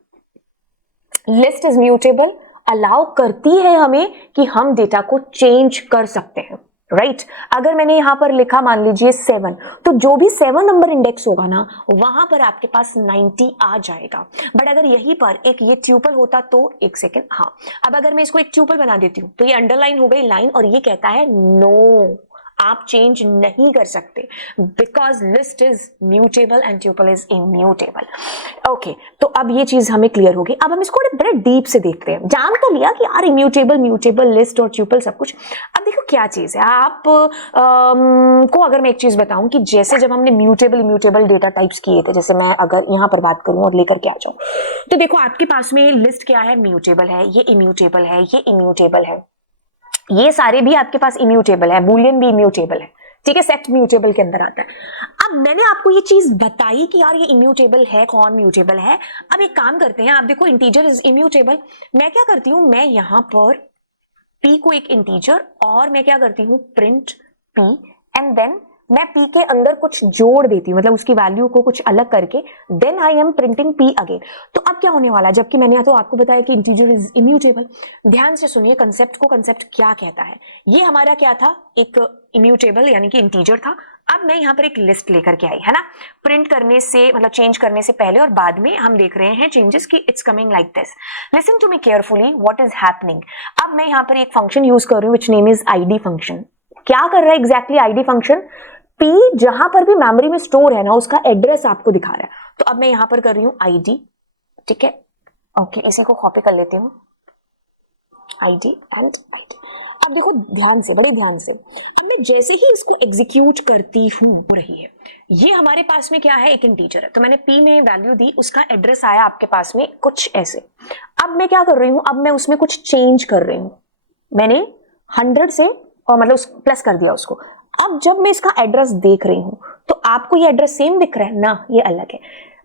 List is mutable, allow करती है हमें कि हम डेटा को चेंज कर सकते हैं, राइट अगर मैंने यहां पर लिखा मान लीजिए 7, तो जो भी 7 नंबर इंडेक्स होगा ना वहां पर आपके पास 90 आ जाएगा। बट अगर यहीं पर एक ये ट्यूपल होता तो एक सेकेंड, हाँ अब अगर मैं इसको एक ट्यूपल बना देती हूँ तो ये अंडरलाइन हो गई लाइन, और ये कहता है नो आप चेंज नहीं कर सकते, because list is mutable and tuple is immutable. Okay तो अब ये चीज हमें क्लियर होगी। अब हम इसको बड़े डीप से देखते हैं। जान तो लिया कि यार इम्यूटेबल म्यूटेबल लिस्ट और ट्यूपल सब कुछ। अब देखो क्या चीज है, आप को अगर मैं एक चीज बताऊं कि जैसे जब हमने म्यूटेबल इम्यूटेबल डेटा टाइप्स किए थे, जैसे मैं अगर यहां पर बात करूं और लेकर के आ जाऊं, तो देखो आपके पास में लिस्ट क्या है, म्यूटेबल है, ये इम्यूटेबल है, ये इम्यूटेबल है, ये सारे भी आपके पास इम्यूटेबल है, बूलियन भी इम्यूटेबल है, ठीक है, सेट म्यूटेबल के अंदर आता है। अब मैंने आपको ये चीज बताई कि यार ये इम्यूटेबल है, कौन म्यूटेबल है। अब एक काम करते हैं, आप देखो इंटीजर इज इम्यूटेबल, मैं क्या करती हूं, मैं यहां पर p को एक इंटीजर और मैं क्या करती हूं प्रिंट p, एंड देन मैं p के अंदर कुछ जोड़ देती हूँ, मतलब उसकी वैल्यू को कुछ अलग करके, then I am printing p again. तो अब क्या होने वाला है, जबकि मैंने तो आपको बताया कि इंटीजर इज इम्यूटेबल। ध्यान से सुनिए कंसेप्ट को, कंसेप्ट क्या कहता है। ये हमारा क्या था, एक इम्यूटेबल यानी कि इंटीजर था। अब मैं यहाँ पर एक लिस्ट लेकर के आई है ना, प्रिंट करने से मतलब चेंज करने से पहले और बाद में हम देख रहे हैं चेंजेस की it's coming like this. Listen to me carefully what is happening. अब मैं यहाँ पर एक फंक्शन यूज कर रही हूँ which name is ID function. क्या कर रहा है एग्जैक्टली आईडी फंक्शन, p जहां पर भी मेमोरी में स्टोर है ना उसका एड्रेस आपको दिखा रहा है। तो अब मैं यहां पर कर रही हूं id, ठीक है, ओके इसी को कॉपी कर लेती हूं, id एंड id। अब देखो ध्यान से, बड़े ध्यान से, अब मैं जैसे ही इसको एग्जीक्यूट करती हूं हो रही है, ये हमारे पास में क्या है, एक इंटीजर है, तो मैंने p में वैल्यू दी, उसका एड्रेस आया आपके पास में कुछ ऐसे। अब मैं क्या कर रही हूं, अब मैं उसमें कुछ चेंज कर रही हूं, मैंने 100 से और मतलब प्लस कर दिया उसको। अब जब मैं इसका एड्रेस देख रही हूं तो आपको ये एड्रेस सेम दिख रहा है ना, ये अलग है।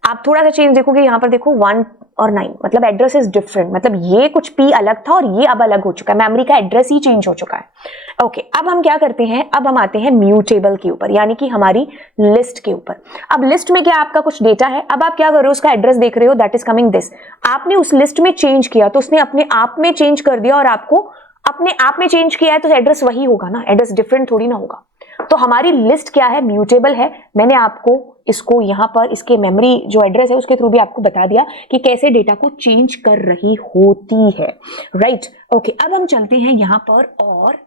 आप थोड़ा सा चेंज देखोगे, यहां पर देखो 1 और 9, मतलब एड्रेस इज डिफरेंट, मतलब ये कुछ p अलग था और ये अब अलग हो चुका है, मेमोरी का एड्रेस ही चेंज हो चुका है। ओके अब हम क्या करते हैं, अब हम आते हैं म्यूटेबल के ऊपर, यानी कि हमारी लिस्ट के ऊपर। अब लिस्ट में क्या आपका कुछ डेटा है, अब आप क्या कर रहे हो, उसका एड्रेस देख रहे हो, दैट इज कमिंग दिस। आपने उस लिस्ट में चेंज किया तो उसने अपने आप में चेंज कर दिया, और आपको अपने आप में चेंज किया है तो एड्रेस वही होगा ना, एड्रेस डिफरेंट थोड़ी ना होगा। तो हमारी लिस्ट क्या है, म्यूटेबल है। मैंने आपको इसको यहां पर इसके मेमोरी जो एड्रेस है उसके थ्रू भी आपको बता दिया कि कैसे डेटा को चेंज कर रही होती है, राइट। ओके अब हम चलते हैं यहां पर, और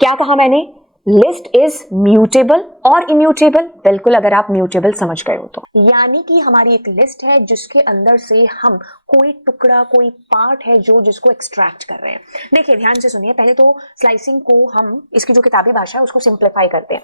क्या कहा मैंने, लिस्ट इज म्यूटेबल और इम्यूटेबल। बिल्कुल, अगर आप म्यूटेबल समझ गए हो तो, यानी कि हमारी एक लिस्ट है जिसके अंदर से हम कोई टुकड़ा, कोई पार्ट है जो जिसको एक्सट्रैक्ट कर रहे हैं। देखिए ध्यान से सुनिए, पहले तो स्लाइसिंग को हम इसकी जो किताबी भाषा है उसको सिंप्लीफाई करते हैं।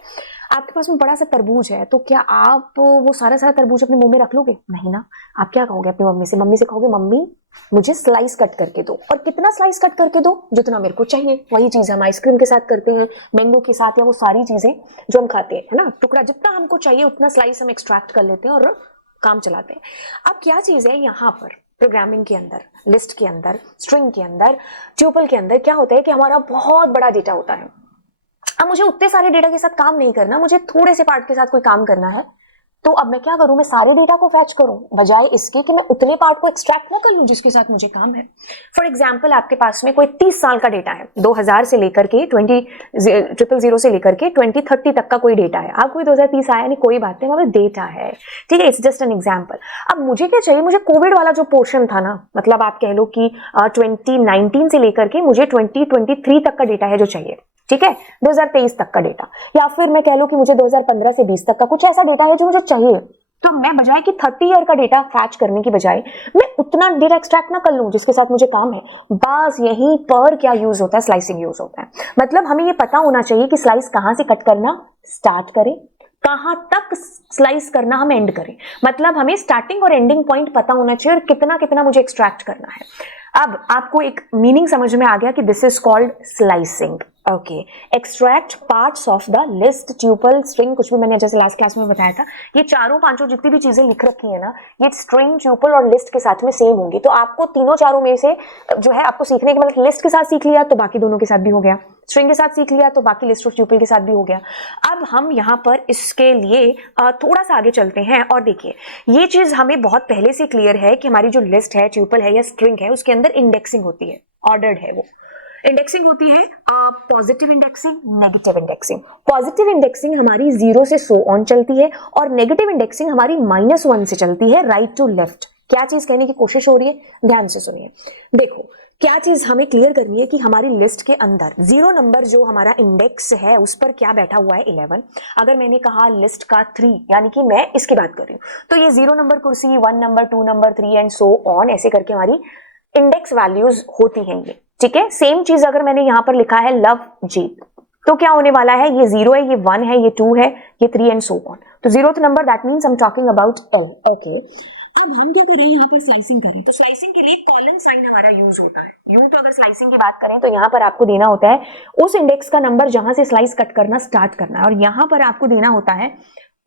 आपके पास में बड़ा सा तरबूज है, तो क्या आप वो सारा तरबूज अपने मुंह में रख लोगे? नहीं ना। आप क्या कहोगे अपनी मम्मी से कहोगे मम्मी मुझे स्लाइस कट करके दो, और कितना स्लाइस कट करके दो, जितना मेरे को चाहिए। वही चीज हम आइसक्रीम के साथ करते हैं, मैंगो के साथ, या वो सारी चीजें जो हम खाते हैं, है ना, टुकड़ा जितना हमको चाहिए उतना स्लाइस हम एक्सट्रैक्ट कर लेते हैं और काम चलाते हैं। अब क्या चीज है यहाँ पर प्रोग्रामिंग के अंदर, लिस्ट के अंदर, स्ट्रिंग के अंदर, ट्यूपल के अंदर क्या होता है कि हमारा बहुत बड़ा डेटा होता है। अब मुझे उतने सारे डेटा के साथ काम नहीं करना, मुझे थोड़े से पार्ट के साथ कोई काम करना है। तो अब मैं क्या करूं, मैं सारे डेटा को फैच करूं बजाय इसके कि मैं उतने पार्ट को एक्सट्रैक्ट ना कर लूं जिसके साथ मुझे काम है। फॉर एग्जांपल आपके पास में कोई 30 साल का डेटा है, 2000 से लेकर के 2000 से लेकर के 2030 तक का कोई डेटा है। आप कोई 2030 आया नहीं, कोई बात नहीं, वहां पर डेटा है, ठीक है, इट्स जस्ट एन एग्जाम्पल। अब मुझे क्या चाहिए, मुझे कोविड वाला जो पोर्शन था ना, मतलब आप कह लो कि 2019 से लेकर के मुझे 2023 तक का डेटा है जो चाहिए, ठीक है, 2023 तक का डेटा, या फिर मैं कह लूं कि मुझे 2015 से 20 तक का कुछ ऐसा डेटा है जो मुझे चाहिए। तो मैं बजाय कि 30 ईयर का डेटा फैच करने की बजाय मैं उतना डेटा एक्सट्रैक्ट ना कर लूं जिसके साथ मुझे काम है। बस यहीं पर क्या यूज होता है, स्लाइसिंग यूज होता है। मतलब हमें ये पता होना चाहिए कि स्लाइस कहां से कट करना स्टार्ट करें, कहां तक स्लाइस करना हम एंड करें। मतलब हमें स्टार्टिंग और एंडिंग पॉइंट पता होना चाहिए और कितना कितना मुझे एक्सट्रैक्ट करना है। अब आपको एक मीनिंग समझ में आ गया कि this is called slicing. Okay, extract parts of the list, tuple, string, कुछ भी मैंने जैसे लास्ट क्लास में बताया था, ये चारों पांचों जितनी भी चीजें लिख रखी है ना, ये स्ट्रिंग, ट्यूपल और लिस्ट के साथ में सेम होंगी। तो आपको तीनों चारों में से जो है आपको सीखने के, मतलब लिस्ट के साथ सीख लिया तो बाकी दोनों के साथ भी हो गया, स्ट्रिंग के साथ सीख लिया तो बाकी लिस्ट और ट्यूपल के साथ भी हो गया। अब हम यहाँ पर इसके लिए थोड़ा सा आगे चलते हैं और देखिए, ये चीज हमें बहुत पहले से क्लियर है कि हमारी जो लिस्ट है, ट्यूपल है या स्ट्रिंग है, उसके अंदर इंडेक्सिंग होती है, ऑर्डर्ड है वो। इंडेक्सिंग होती है positive indexing, negative indexing. Positive indexing हमारी 0 से सो ऑन चलती है और नेगेटिव इंडेक्सिंग हमारी -1 से चलती है, राइट टू लेफ्ट। क्या चीज कहने की कोशिश हो रही है, ध्यान से सुनिए। देखो क्या चीज हमें क्लियर करनी है कि हमारी लिस्ट के अंदर 0 नंबर जो हमारा इंडेक्स है उस पर क्या बैठा हुआ है, 11। अगर मैंने कहा लिस्ट का 3, यानी कि मैं इसकी बात कर रही हूं, तो ये 0 नंबर कुर्सी, 1 number, 2 number, 3 and so on, ऐसे करके हमारी इंडेक्स वैल्यूज होती हैं ये, ठीक है। सेम चीज अगर मैंने यहां पर लिखा है लव जीत, तो क्या होने वाला है, ये 0 है, ये 1 है, ये 2 है, ये 3 एंड सो ऑन। तो 0th number, that means I am talking about L. Okay, अब हम क्या कर रहे हैं, यहाँ पर स्लाइसिंग कर रहे हैं। तो स्लाइसिंग के लिए कॉलन साइन हमारा यूज होता है। यूं तो अगर स्लाइसिंग की बात करें तो यहाँ पर आपको देना होता है उस इंडेक्स का नंबर जहां से स्लाइस कट करना स्टार्ट करना है, और यहाँ पर आपको देना होता है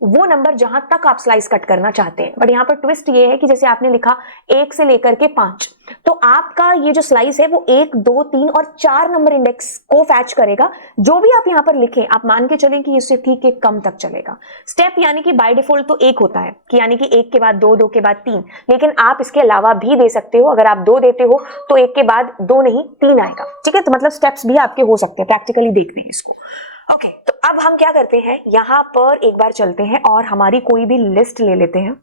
वो नंबर जहां तक आप स्लाइस कट करना चाहते हैं। बट यहाँ पर ट्विस्ट ये है कि जैसे आपने लिखा 1 से लेकर के 5, तो आपका ये जो स्लाइस है वो 1, 2, 3 और 4 नंबर इंडेक्स को फैच करेगा। जो भी आप यहाँ पर लिखें, आप मान के चलें कि इससे ठीक 1 कम तक चलेगा। स्टेप यानी कि बाय डिफॉल्ट तो 1 होता है, कि यानी कि 1 के बाद 2, 2 के बाद 3, लेकिन आप इसके अलावा भी दे सकते हो। अगर आप 2 देते हो तो 1 के बाद 2 नहीं 3 आएगा, ठीक है। तो मतलब स्टेप्स भी आपके हो सकते हैं, प्रैक्टिकली देखते हैं इसको। ओके, तो अब हम क्या करते हैं, यहां पर एक बार चलते हैं और हमारी कोई भी लिस्ट ले लेते हैं।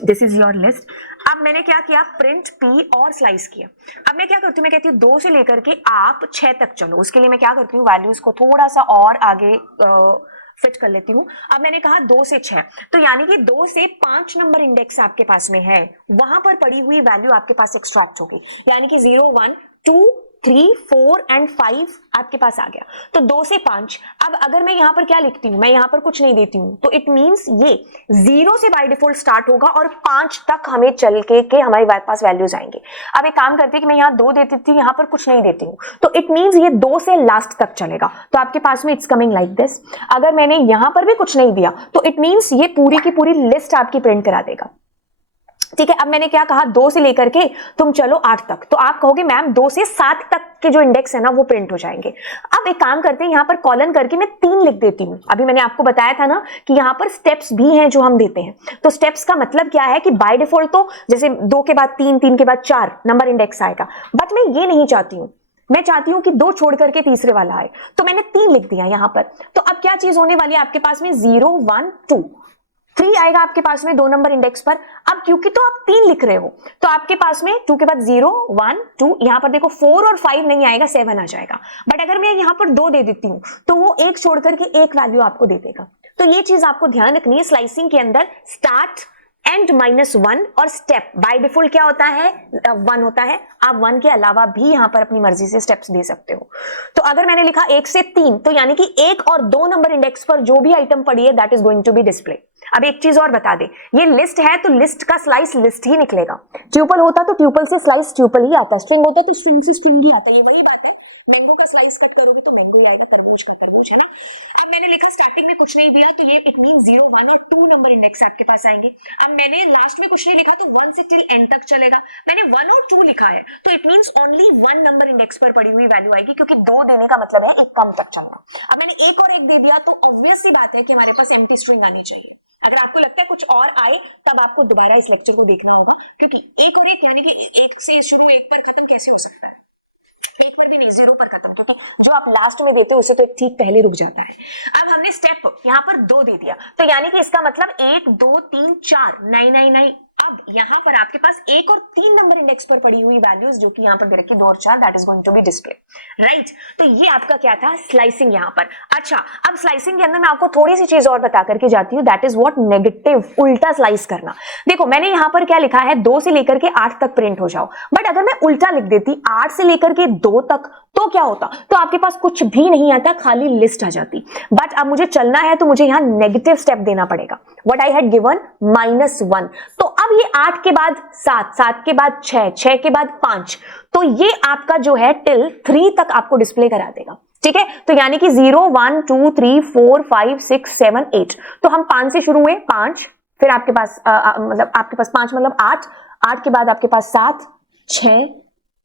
This is your list. अब मैंने क्या किया, प्रिंट पी और स्लाइस किया। अब मैं क्या करती हूँ, मैं कहती हूँ 2 से लेकर के आप 6 तक चलो। उसके लिए मैं क्या करती हूँ, वैल्यूज को थोड़ा सा और आगे फिट कर लेती हूँ। अब मैंने कहा 2 से 6, तो यानी कि 2 से 5 नंबर इंडेक्स आपके पास में है, वहां पर पड़ी हुई वैल्यू आपके पास एक्सट्रैक्ट होगी। यानी कि 0, 1, 2, 3, 4 एंड 5 आपके पास आ गया। तो 2 से 5। अब अगर मैं यहां पर क्या लिखती हूं, मैं यहां पर कुछ नहीं देती हूं, तो इट मींस ये 0 से बाय डिफॉल्ट स्टार्ट होगा और 5 तक हमें चल के हमारे पास वैल्यूज आएंगे। अब एक काम करते हैं कि मैं यहां 2 देती थी, यहां पर कुछ नहीं देती हूं, तो इट मींस ये 2 से लास्ट तक चलेगा। तो आपके पास में इट्स कमिंग लाइक दिस। अगर मैंने यहां पर भी कुछ नहीं दिया तो इट मींस ये पूरी की पूरी लिस्ट आपकी प्रिंट करा देगा, ठीक है। अब मैंने क्या कहा, 2 से लेकर के तुम चलो 8 तक, तो आप कहोगे मैम 2 से 7 तक के जो इंडेक्स है ना वो प्रिंट हो जाएंगे। अब एक काम करते हैं, यहां पर कॉलन करके मैं 3 लिख देती हूं। अभी मैंने आपको बताया था ना कि यहां पर स्टेप्स भी हैं जो हम देते हैं। तो स्टेप्स का मतलब क्या है कि बाय डिफॉल्ट तो जैसे 2 के बाद 3, 3 के बाद 4 नंबर इंडेक्स आएगा, बट मैं ये नहीं चाहती हूं। मैं चाहती हूं कि 2 छोड़ करके तीसरे वाला आए, तो मैंने 3 लिख दिया यहां पर। तो अब क्या चीज होने वाली है आपके पास में, 0, 1, 2, 3 आएगा आपके पास में 2 नंबर इंडेक्स पर। अब क्योंकि तो आप 3 लिख रहे हो, तो आपके पास में 2 के बाद 0, 1, 2, यहां पर देखो 4 और 5 नहीं आएगा, 7 आ जाएगा। बट अगर मैं यहां पर 2 दे देती हूं तो वो 1 छोड़ करके 1 वैल्यू आपको दे देगा। तो ये चीज आपको ध्यान रखनी है, स्लाइसिंग के अंदर स्टार्ट एंड -1 और स्टेप बाय डिफॉल्ट क्या होता है 1 होता है। आप 1 के अलावा भी यहां पर अपनी मर्जी से स्टेप्स दे सकते हो। तो अगर मैंने लिखा 1 से 3 तो यानी कि 1 और 2 नंबर इंडेक्स पर जो भी आइटम पड़ी है that is going to be display. अब एक चीज और बता दे, ये लिस्ट है तो लिस्ट का स्लाइस लिस्ट ही निकलेगा। ट्यूपल होता तो ट्यूपल से स्लाइस ट्यूपल ही आता, स्ट्रिंग होता तो स्ट्रिंग से स्ट्रिंग ही आता। ये वही बात है, मैंगो का स्लाइस कट करोगे तो मैंगो आएगा, तरबूज का तरबूज, है ना। अब मैंने लिखा स्टार्टिंग में कुछ नहीं दिया तो ये इट मीन 0, 1 और 2 नंबर इंडेक्स आपके पास आएंगे। अब मैंने लास्ट में कुछ नहीं लिखा तो 1 से टिल एन तक चलेगा। मैंने 1 और 2 लिखा है तो it means only 1 number index पर पड़ी हुई वैल्यू आएगी, क्योंकि 2 देने का मतलब है एक कम तक चलना। अब मैंने 1 और 1 दे दिया तो ऑब्वियस सी बात है कि हमारे पास एम्प्टी स्ट्रिंग आनी चाहिए। अगर आपको लगता है कुछ और आए तब आपको दोबारा इस लेक्चर को देखना होगा, क्योंकि 1 और 1 यानी कि 1 से शुरू 1 पर खत्म कैसे हो सकता है, 1 पर भी नहीं 0 पर खत्म, ठीक है। जो आप लास्ट में देते हो उसे तो ठीक पहले रुक जाता है। अब हमने स्टेप यहाँ पर 2 दे दिया तो यानी कि इसका मतलब 1 2 3 4 नहीं नहीं नहीं। अब यहाँ पर आपके पास 1 और 3 नंबर इंडेक्स पर पड़ी हुई वैल्यूज जो कि यहाँ पर दे रखी 2 और 4 that is going to be display, right. तो ये आपका क्या था स्लाइसिंग यहाँ पर। अच्छा, अब स्लाइसिंग के अंदर मैं आपको थोड़ी सी चीज और बता करके जाती हूँ, दैट इज व्हाट नेगेटिव, उल्टा स्लाइस करना। देखो मैंने यहाँ पर क्या लिखा है 2 से लेकर के 8 तक प्रिंट हो जाओ, बट अगर मैं उल्टा लिख देती 8 से लेकर के 2 तक तो क्या होता, तो आपके पास कुछ भी नहीं आता, खाली लिस्ट आ जाती। बट अब मुझे चलना है तो मुझे यहाँ नेगेटिव स्टेप देना पड़ेगा, व्हाट आई हैड गिवन -1। तो अब ये 8 के बाद 7, 7 के बाद 6, 6 के बाद 5, तो ये आपका जो है टिल 3 तक आपको डिस्प्ले करा देगा, ठीक है। तो यानी कि 0 1 2 3 4 5 6 7 8, तो हम 5 से शुरू हुए 5, फिर आपके पास मतलब आपके पास 5 मतलब 8, 8 के बाद आपके पास 7 6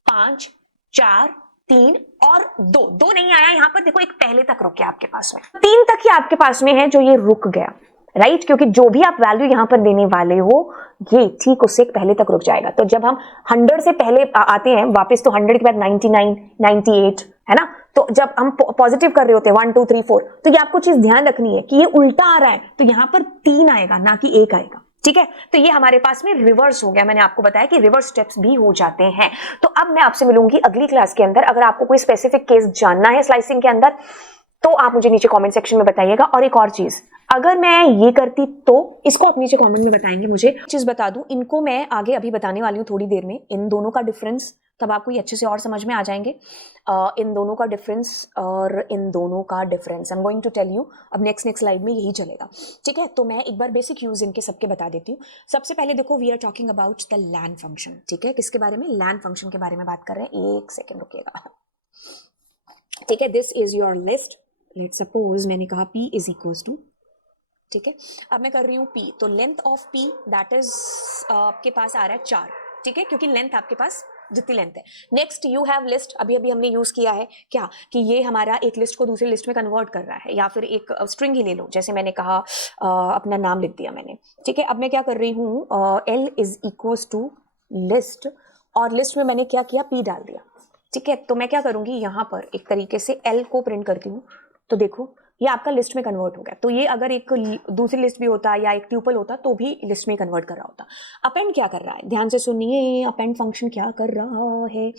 5 4 3 और 2, 2 नहीं आया यहाँ पर, देखो एक पहले तक रुक गया आपके पास में, 3 तक ही आपके पास में है जो ये रुक गया, राइट। क्योंकि जो भी आप वैल्यू यहां पर देने वाले हो ये ठीक उससे पहले तक रुक जाएगा। तो जब हम 100 से पहले आते हैं वापस तो 100 के बाद 99 98 है ना, तो जब हम पॉजिटिव कर रहे होते हैं 1 2 3 4, तो ये आपको चीज ध्यान रखनी है कि ये उल्टा आ रहा है तो यहां पर 3 आएगा ना कि 1 आएगा, ठीक है। तो ये हमारे पास में रिवर्स हो गया, मैंने आपको बताया कि रिवर्स स्टेप्स भी हो जाते हैं। तो अब मैं आपसे मिलूंगी अगली क्लास के अंदर। अगर आपको कोई स्पेसिफिक केस जानना है स्लाइसिंग के अंदर तो आप मुझे नीचे कमेंट सेक्शन में बताइएगा। और एक और चीज, अगर मैं ये करती तो इसको आप नीचे कमेंट में बताएंगे। मुझे चीज बता दूं, इनको मैं आगे अभी बताने वाली हूँ थोड़ी देर में, इन दोनों का डिफरेंस, तब आपको ये अच्छे से और समझ में आ जाएंगे। इन दोनों का डिफरेंस और इन दोनों का difference I am going to tell you. अब नेक्स्ट स्लाइड में यही चलेगा, ठीक है। तो मैं एक बार बेसिक यूज इनके सबके बता देती हूँ। सबसे पहले देखो we are talking about the len function, ठीक है। किसके बारे में, लैन फंक्शन के बारे में बात कर रहे हैं। एक सेकेंड रुकिएगा, ठीक है। This is your list, let suppose मैंने कहा p इज इक्वल्स टू, ठीक है। अब मैं कर रही हूँ p, तो length of p that is आपके पास आ रहा है 4, ठीक है, क्योंकि लेंथ आपके पास जितनी लेंथ है। नेक्स्ट यू हैव लिस्ट, अभी अभी हमने यूज किया है क्या कि ये हमारा एक लिस्ट को दूसरी लिस्ट में कन्वर्ट कर रहा है, या फिर एक स्ट्रिंग ही ले लो, जैसे मैंने कहा अपना नाम लिख दिया मैंने, ठीक है। अब मैं क्या कर रही हूँ l is equals to list, और लिस्ट में मैंने क्या किया p डाल दिया, ठीक है। तो मैं क्या करूंगी यहाँ पर एक तरीके से l को प्रिंट करती हूँ, तो देखो ये आपका लिस्ट में कन्वर्ट हो गया। तो ये अगर एक दूसरी लिस्ट भी होता या एक ट्यूपल होता तो भी लिस्ट में कन्वर्ट कर रहा होता। अपेंड क्या कर रहा है, ध्यान से सुनिए, अपेंड फंक्शन क्या कर रहा है।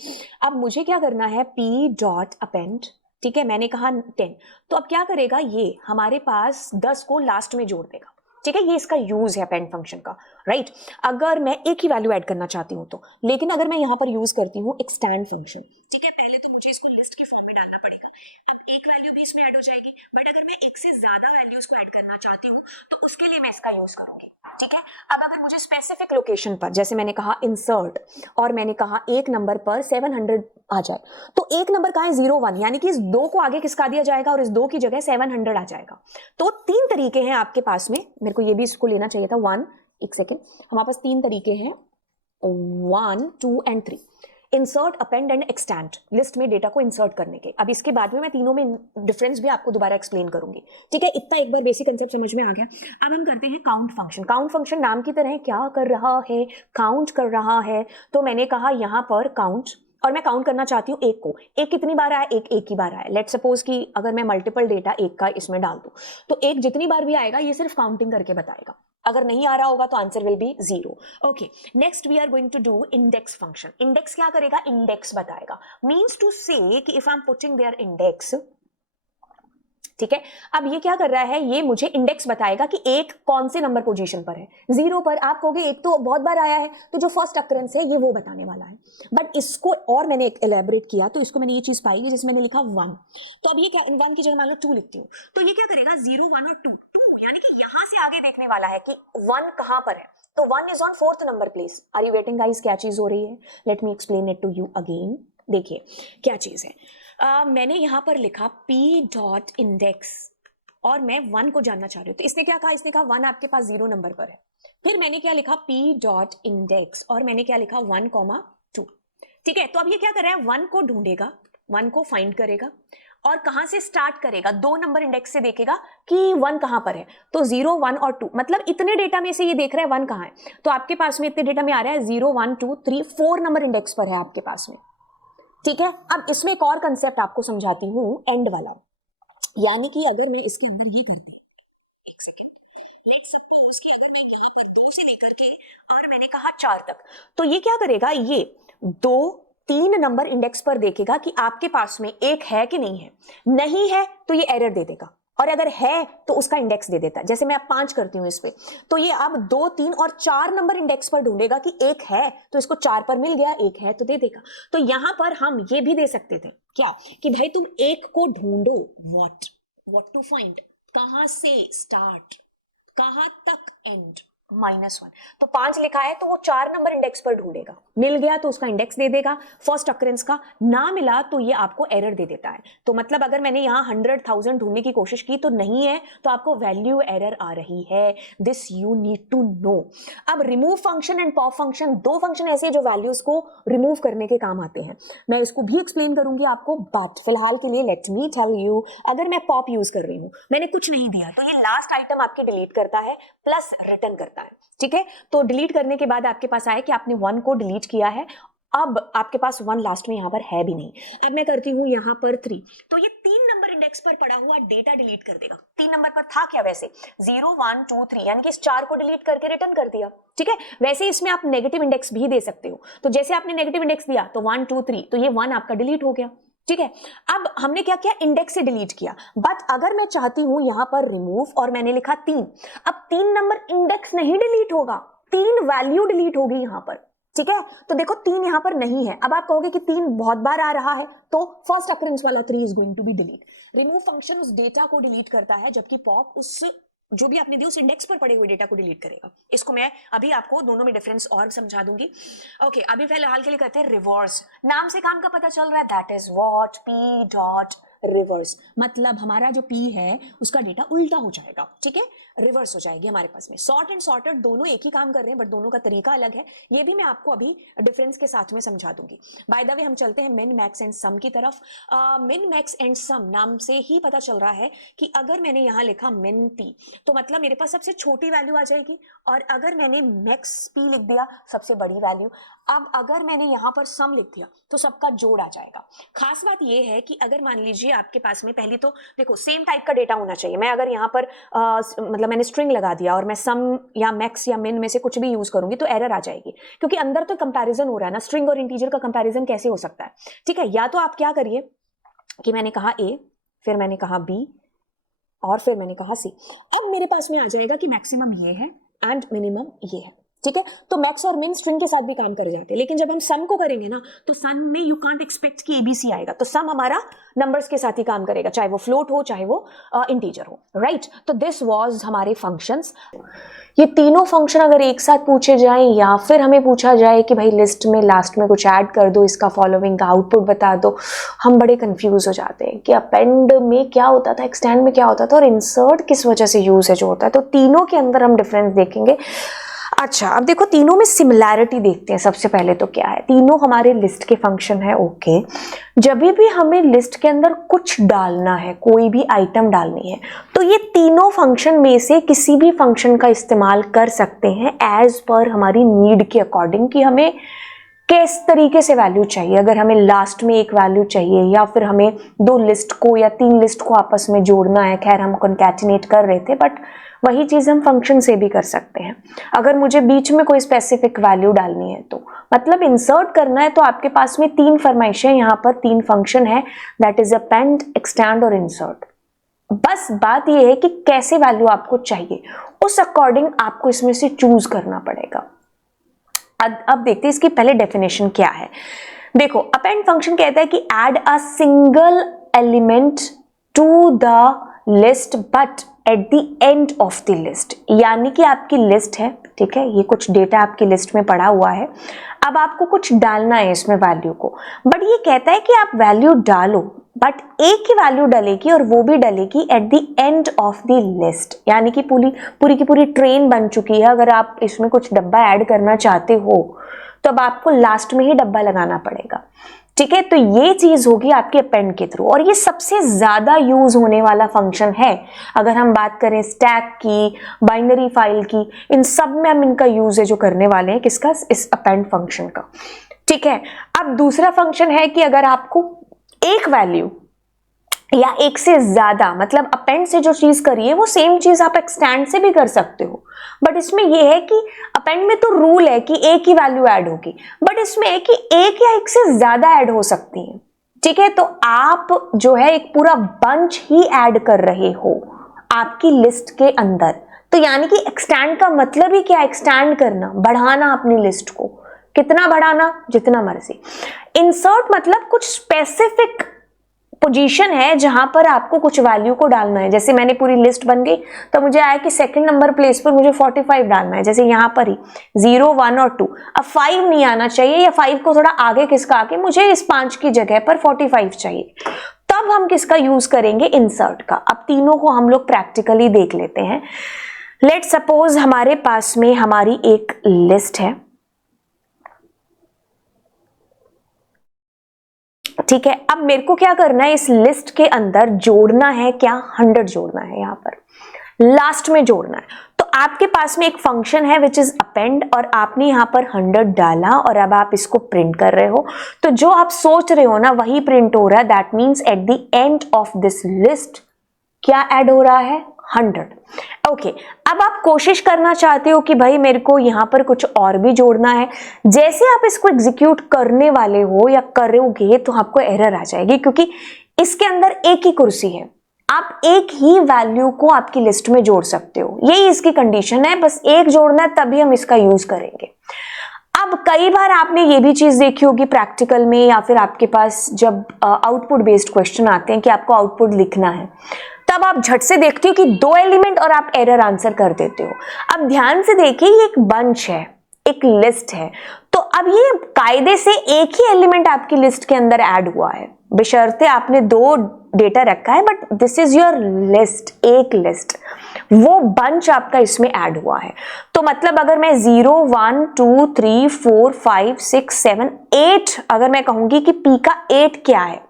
अब मुझे क्या करना है, p डॉट अपेंड, ठीक है। मैंने कहा 10, तो अब क्या करेगा, ये हमारे पास 10 को लास्ट में जोड़ देगा, ठीक है। ये इसका यूज है अपेंड फंक्शन का, राइट। अगर मैं एक ही वैल्यू ऐड करना चाहती हूँ तो, लेकिन अगर मैं यहाँ पर यूज करती हूँ एक्सटेंड फंक्शन, ठीक है, पहले तो मुझे इसको लिस्ट की फॉर्म में डालना पड़ेगा। अब एक वैल्यू भी इसमें ऐड हो जाएगी, बट अगर मैं एक से ज्यादा वैल्यूज को ऐड करना चाहती हूँ तो उसके लिए मैं इसका यूज करूंगी, ठीक है। अब अगर मुझे स्पेसिफिक लोकेशन पर, जैसे मैंने कहा इंसर्ट, और मैंने कहा एक नंबर पर 700 आ जाए, तो एक नंबर कहाँ है 0 1, यानी कि इस 2 को आगे किसका दिया जाएगा और इस 2 की जगह 700 आ जाएगा। तो 3 तरीके हैं आपके पास में, मेरे को ये भी इसको लेना चाहिए था 1, एक सेकेंड, हमारे पास 3 तरीके हैं 1 2 and 3, insert append and extend, list में डेटा को इंसर्ट करने के। अब इसके बाद में मैं तीनों में डिफरेंस भी आपको दोबारा एक्सप्लेन करूंगी, ठीक है। इतना एक बार बेसिक कंसेप्ट समझ में आ गया। अब हम करते हैं काउंट फंक्शन। काउंट फंक्शन नाम की तरह क्या कर रहा है, काउंट कर रहा है। तो मैंने कहा यहाँ पर काउंट, और मैं काउंट करना चाहती हूँ एक को, एक कितनी बार आया, एक ही बार आया। लेट सपोज कि अगर मैं मल्टीपल डेटा एक का इसमें डाल दूं तो एक जितनी बार भी आएगा ये सिर्फ काउंटिंग करके बताएगा, अगर नहीं आ रहा होगा तो answer will be 0। Okay, next we are going to do index function. Index क्या करेगा, इंडेक्स बताएगा, मीन्स टू से कि if I am putting there index, ठीक है। अब ये क्या कर रहा है, ये मुझे इंडेक्स बताएगा कि एक कौन से नंबर पोजीशन पर है, 0 पर। आप कहोगे एक तो बहुत बार आया है, तो जो फर्स्ट अकरेंस है ये वो बताने वाला है। बट इसको और मैंने एक एलेबरेट किया, तो इसको मैंने ये चीज पाई जिसमें मैंने लिखा 1। तो अब ये क्या, 1 की जगह मान लो 2 लिखती हूँ, तो ये क्या करेगा, 0 1 और 2 यानी कि यहां से आगे देखने वाला है कि 1 कहां पर है। तो 1 is on 4th number place. Are you waiting guys? क्या चीज हो रही है, let me explain it to you again. देखिए क्या चीज है, मैंने यहां पर लिखा p डॉट इंडेक्स और मैं 1 को जानना चाह रही हूँ। तो इसने क्या कहा, इसने कहा 1 आपके पास 0 नंबर पर है। फिर मैंने क्या लिखा, p डॉट इंडेक्स और मैंने क्या लिखा 1,2। ठीक है। तो अब ये क्या कर रहा है, 1 को ढूंढेगा, 1 को फाइंड करेगा और कहां से स्टार्ट करेगा, 2 नंबर इंडेक्स से देखेगा कि 1 कहां पर है। तो 0 1 और 2, मतलब इतने डेटा में से ये देख रहा है 1 कहां है। तो आपके पास में इतने डेटा में आ रहा है 0 1 2 3 4 नंबर इंडेक्स पर है आपके पास में। ठीक है। अब इसमें एक और कंसेप्ट आपको समझाती हूं, एंड वाला। यानी कि अगर मैं इसके अंदर ये करती हूं, एक सेकेंड, लेट्स सपोज कि अगर मैं यहां पर 2 से लेकर के और मैंने कहा 4 तक, तो ये क्या करेगा, ये 2 3 नंबर इंडेक्स पर देखेगा कि आपके पास में एक है कि नहीं है। नहीं है तो ये एरर दे देगा, और अगर है तो उसका इंडेक्स दे देता है। जैसे मैं अब 5 करती हूं इस पे, तो ये अब 2 3 और 4 नंबर इंडेक्स पर ढूंढेगा कि एक है, तो इसको 4 पर मिल गया, एक है तो दे देगा। तो यहां पर हम ये भी दे सकते थे क्या, कि भाई तुम एक को ढूंढो, व्हाट टू फाइंड, कहां से स्टार्ट, कहां तक एंड, -1। तो 5 लिखा है तो वो 4 नंबर इंडेक्स पर ढूंढेगा, मिल गया तो उसका इंडेक्स दे देगा फर्स्ट अकरेंस का, ना मिला तो ये आपको एरर दे देता है। तो मतलब अगर मैंने यहाँ 100,000 ढूंढने की कोशिश की तो नहीं है, तो आपको वैल्यू एरर आ रही है। This you need to know. अब remove function and pop function, 2 function ऐसे हैं जो वैल्यूज को रिमूव करने के काम आते हैं। मैं इसको भी एक्सप्लेन करूंगी आपको, बट फिलहाल के लिए लेट मी टेल यू, अगर मैं पॉप यूज कर रही हूँ, मैंने कुछ नहीं दिया, तो ये लास्ट आइटम आपकी डिलीट करता है प्लस रिटर्न करता है। ठीक है। तो डिलीट करने के बाद आपके पास आया कि आपने 1 को डिलीट किया है, अब आपके पास 1 लास्ट में यहां पर है भी नहीं। अब मैं करती हूं यहां पर 3, तो ये 3 नंबर इंडेक्स पर पड़ा हुआ डेटा डिलीट कर देगा। 3 नंबर पर था क्या, वैसे 0 1 2 3, यानी कि इस 4 को डिलीट करके रिटर्न कर दिया। ठीक है। वैसे इसमें आप नेगेटिव इंडेक्स भी दे सकते हो, तो जैसे आपने नेगेटिव इंडेक्स दिया तो 1 2 3, तो ये 1 आपका डिलीट हो गया। ठीक है। अब हमने क्या किया, इंडेक्स से डिलीट किया। बट अगर मैं चाहती हूं यहां पर रिमूव और मैंने लिखा 3, अब 3 नंबर इंडेक्स नहीं डिलीट होगा, 3 वैल्यू डिलीट होगी यहां पर। ठीक है। तो देखो 3 यहां पर नहीं है। अब आप कहोगे कि 3 बहुत बार आ रहा है, तो फर्स्ट अकरेंस वाला 3 is going to be delete. Remove function उस डेटा को डिलीट करता है, जबकि पॉप उस जो भी आपने दिया उस इंडेक्स पर पड़े हुए डेटा को डिलीट करेगा। इसको मैं अभी आपको दोनों में डिफरेंस और समझा दूंगी। ओके, अभी फिलहाल के लिए करते हैं रिवर्स। नाम से काम का पता चल रहा है, that is what, p dot reverse, मतलब हमारा जो p है उसका डेटा उल्टा हो जाएगा। ठीक है, रिवर्स हो जाएगी हमारे पास में। सॉर्ट एंड सॉर्टेड दोनों एक ही काम कर रहे हैं, बट दोनों का तरीका अलग है। ये भी मैं आपको अभी डिफरेंस के साथ में समझा दूंगी। बाय द वे हम चलते हैं मिन मैक्स एंड सम की तरफ। मिन मैक्स एंड सम नाम से ही पता चल रहा है कि अगर मैंने यहां लिखा मिन p, तो मतलब मेरे पास सबसे छोटी वैल्यू आ जाएगी, और अगर मैंने मैक्स p लिख दिया सबसे बड़ी वैल्यू। अब अगर मैंने यहां पर सम लिख दिया तो सबका जोड़ आ जाएगा। खास बात यह है कि अगर मान लीजिए आपके पास में, पहली तो देखो सेम टाइप का डेटा होना चाहिए। मैं अगर यहां पर मतलब मैंने स्ट्रिंग लगा दिया और मैं सम या मैक्स या मिन में से कुछ भी यूज करूंगी तो एरर आ जाएगी, क्योंकि अंदर तो कंपैरिजन हो रहा है ना। स्ट्रिंग और इंटीजर का कंपैरिजन कैसे हो सकता है। ठीक है। या तो आप क्या करिए कि मैंने कहा a, फिर मैंने कहा b, और फिर मैंने कहा c। अब मेरे पास में आ जाएगा कि मैक्सिमम ये है एंड मिनिमम ये है। ठीक है। तो मैक्स और मिन स्ट्रिंग के साथ भी काम कर जाते हैं, लेकिन जब हम सम को करेंगे ना, तो सम में यू कांट एक्सपेक्ट कि एबीसी आएगा। तो सम हमारा नंबर्स के साथ ही काम करेगा, चाहे वो फ्लोट हो चाहे वो इंटीजर हो। राइट। तो दिस वाज हमारे फंक्शंस। ये तीनों फंक्शन अगर एक साथ पूछे जाएं, या फिर हमें पूछा जाए कि भाई लिस्ट में लास्ट में कुछ ऐड कर दो, इसका फॉलोइंग का आउटपुट बता दो, हम बड़े कंफ्यूज हो जाते हैं कि अपेंड में क्या होता था, एक्सटेंड में क्या होता था, और इंसर्ट किस वजह से यूज होता है। तो तीनों के अंदर हम डिफरेंस देखेंगे। अच्छा, अब देखो तीनों में सिमिलैरिटी देखते हैं। सबसे पहले तो क्या है, तीनों हमारे लिस्ट के फंक्शन है। ओके, जब भी हमें लिस्ट के अंदर कुछ डालना है, कोई भी आइटम डालनी है, तो ये तीनों फंक्शन में से किसी भी फंक्शन का इस्तेमाल कर सकते हैं एज पर हमारी नीड के अकॉर्डिंग, कि हमें किस तरीके से वैल्यू चाहिए। अगर हमें लास्ट में एक वैल्यू चाहिए, या फिर हमें 2 लिस्ट को या 3 लिस्ट को आपस में जोड़ना है। खैर हम कॉन्कैटिनेट कर रहे थे, बट वही चीज हम फंक्शन से भी कर सकते हैं। अगर मुझे बीच में कोई स्पेसिफिक वैल्यू डालनी है, तो मतलब इंसर्ट करना है, तो आपके पास में 3 फरमाइशें, यहाँ पर 3 फंक्शन है, दैट इज अपेंड, एक्सटेंड और इंसर्ट। बस बात यह है कि कैसे वैल्यू आपको चाहिए, उस अकॉर्डिंग आपको इसमें से चूज करना पड़ेगा। अब देखते हैं इसकी पहले डेफिनेशन क्या है। देखो, अपेंड फंक्शन कहता है कि add a single element to the list but at the end of the list. यानी कि आपकी लिस्ट है, ठीक है, ये कुछ डेटा आपकी लिस्ट में पड़ा हुआ है, अब आपको कुछ डालना है इसमें वैल्यू को, बट ये कहता है कि आप वैल्यू डालो, बट एक ही वैल्यू डलेगी और वो भी डलेगी at the end of the list. यानी कि पूरी की पूरी ट्रेन बन चुकी है, अगर आप इसमें कुछ डब्बा ऐड करना चाहते हो तो अब आपको लास्ट में ही डब्बा लगाना पड़ेगा, ठीक है। तो ये चीज होगी आपके अपेंड के थ्रू, और ये सबसे ज्यादा यूज होने वाला फंक्शन है। अगर हम बात करें स्टैक की, बाइनरी फाइल की, इन सब में हम इनका यूज है जो करने वाले हैं, किसका, इस अपेंड फंक्शन का, ठीक है। अब दूसरा फंक्शन है कि अगर आपको एक वैल्यू या एक से ज्यादा, मतलब अपेंड से जो चीज करी है वो सेम चीज आप एक्सटेंड से भी कर सकते हो, बट इसमें यह है कि अपेंड में तो रूल है कि एक ही वैल्यू ऐड होगी, बट इसमें है कि एक या एक से ज्यादा ऐड हो सकती है, ठीक है। तो आप जो है एक पूरा बंच ही ऐड कर रहे हो आपकी लिस्ट के अंदर। तो यानी कि एक्सटेंड का मतलब ही क्या, एक्सटेंड करना, बढ़ाना अपनी लिस्ट को, कितना बढ़ाना, जितना मर्जी। इंसर्ट मतलब कुछ स्पेसिफिक पोजीशन है जहां पर आपको कुछ वैल्यू को डालना है। जैसे मैंने पूरी लिस्ट बन गई तो मुझे आया कि सेकंड नंबर प्लेस पर मुझे 45 डालना है, जैसे यहां पर ही 0, 1 और 2। अब 5 नहीं आना चाहिए, या 5 को थोड़ा आगे खिसका के मुझे इस 5 की जगह पर 45 चाहिए, तब हम किसका यूज करेंगे, इंसर्ट का। अब तीनों को हम लोग प्रैक्टिकली देख लेते हैं। लेट सपोज हमारे पास में हमारी एक लिस्ट है, ठीक है। अब मेरे को क्या करना है, इस लिस्ट के अंदर जोड़ना है क्या, 100 जोड़ना है, यहां पर लास्ट में जोड़ना है। तो आपके पास में एक फंक्शन है विच इज अपेंड, और आपने यहां पर 100 डाला और अब आप इसको प्रिंट कर रहे हो, तो जो आप सोच रहे हो ना वही प्रिंट हो रहा है। That means eight the end of this list क्या ऐड हो रहा है, 100। ओके, अब आप कोशिश करना चाहते हो कि भाई मेरे को यहां पर कुछ और भी जोड़ना है। जैसे आप इसको एग्जीक्यूट करने वाले हो या करोगे तो आपको एरर आ जाएगी, क्योंकि इसके अंदर एक ही कुर्सी है, आप एक ही वैल्यू को आपकी लिस्ट में जोड़ सकते हो, यही इसकी कंडीशन है, बस एक जोड़ना है, तभी हम इसका यूज करेंगे। अब कई बार आपने ये भी चीज देखी होगी प्रैक्टिकल में, या फिर आपके पास जब आउटपुट बेस्ड क्वेश्चन आते हैं कि आपको आउटपुट लिखना है, तब आप झट से देखते हो कि 2 एलिमेंट और आप एरर आंसर कर देते हो। अब ध्यान से देखिए, ये एक बंच है, एक लिस्ट है, तो अब ये कायदे से एक ही एलिमेंट आपकी लिस्ट के अंदर ऐड हुआ है, बशर्ते आपने 2 डेटा रखा है, but this is your list, एक लिस्ट, वो बंच आपका इसमें ऐड हुआ है। तो मतलब अगर मैं 0, 1, 2, 3, 4, 5, 6, 7, 8 अगर मैं कहूंगी कि पी का 8 क्या है,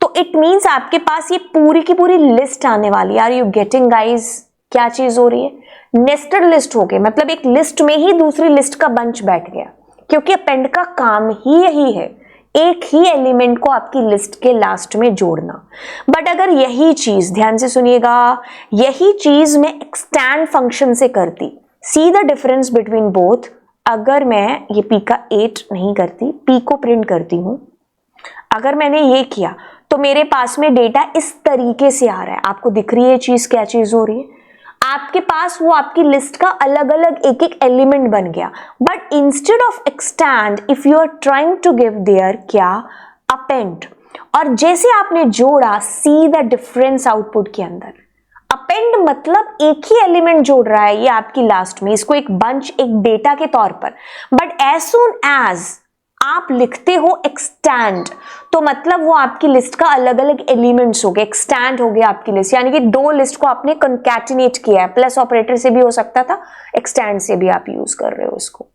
तो इट मींस आपके पास ये पूरी की पूरी लिस्ट आने वाली है। आर यू गेटिंग गाइज, क्या चीज हो रही है, नेस्टेड लिस्ट हो गई, मतलब एक लिस्ट में ही दूसरी लिस्ट का बंच बैठ गया, क्योंकि अपेंड का काम ही यही है, एक ही एलिमेंट को आपकी लिस्ट के लास्ट में जोड़ना। बट अगर यही चीज, ध्यान से सुनिएगा, यही चीज मैं एक्सटेंड फंक्शन से करती, see the difference between both. अगर मैं ये पी का 8 नहीं करती, पी को प्रिंट करती हूं, अगर मैंने ये किया तो मेरे पास में डेटा इस तरीके से आ रहा है, आपको दिख रही है चीज, क्या चीज हो रही है, आपके पास वो आपकी लिस्ट का अलग अलग एक एक एलिमेंट बन गया। But instead of extend, if you are trying to give there क्या, अपेंड, और जैसे आपने जोड़ा, सी द डिफरेंस आउटपुट के अंदर। अपेंड मतलब एक ही एलिमेंट जोड़ रहा है ये आपकी लास्ट में, इसको एक बंच, एक डेटा के तौर पर। बट एज सून एज आप लिखते हो एक्सटेंड, तो मतलब वो आपकी लिस्ट का अलग अलग एलिमेंट्स हो गए, एक्सटेंड हो गया आपकी लिस्ट, यानी कि 2 लिस्ट को आपने कंकैटिनेट किया है। प्लस ऑपरेटर से भी हो सकता था, एक्सटेंड से भी आप यूज कर रहे हो इसको,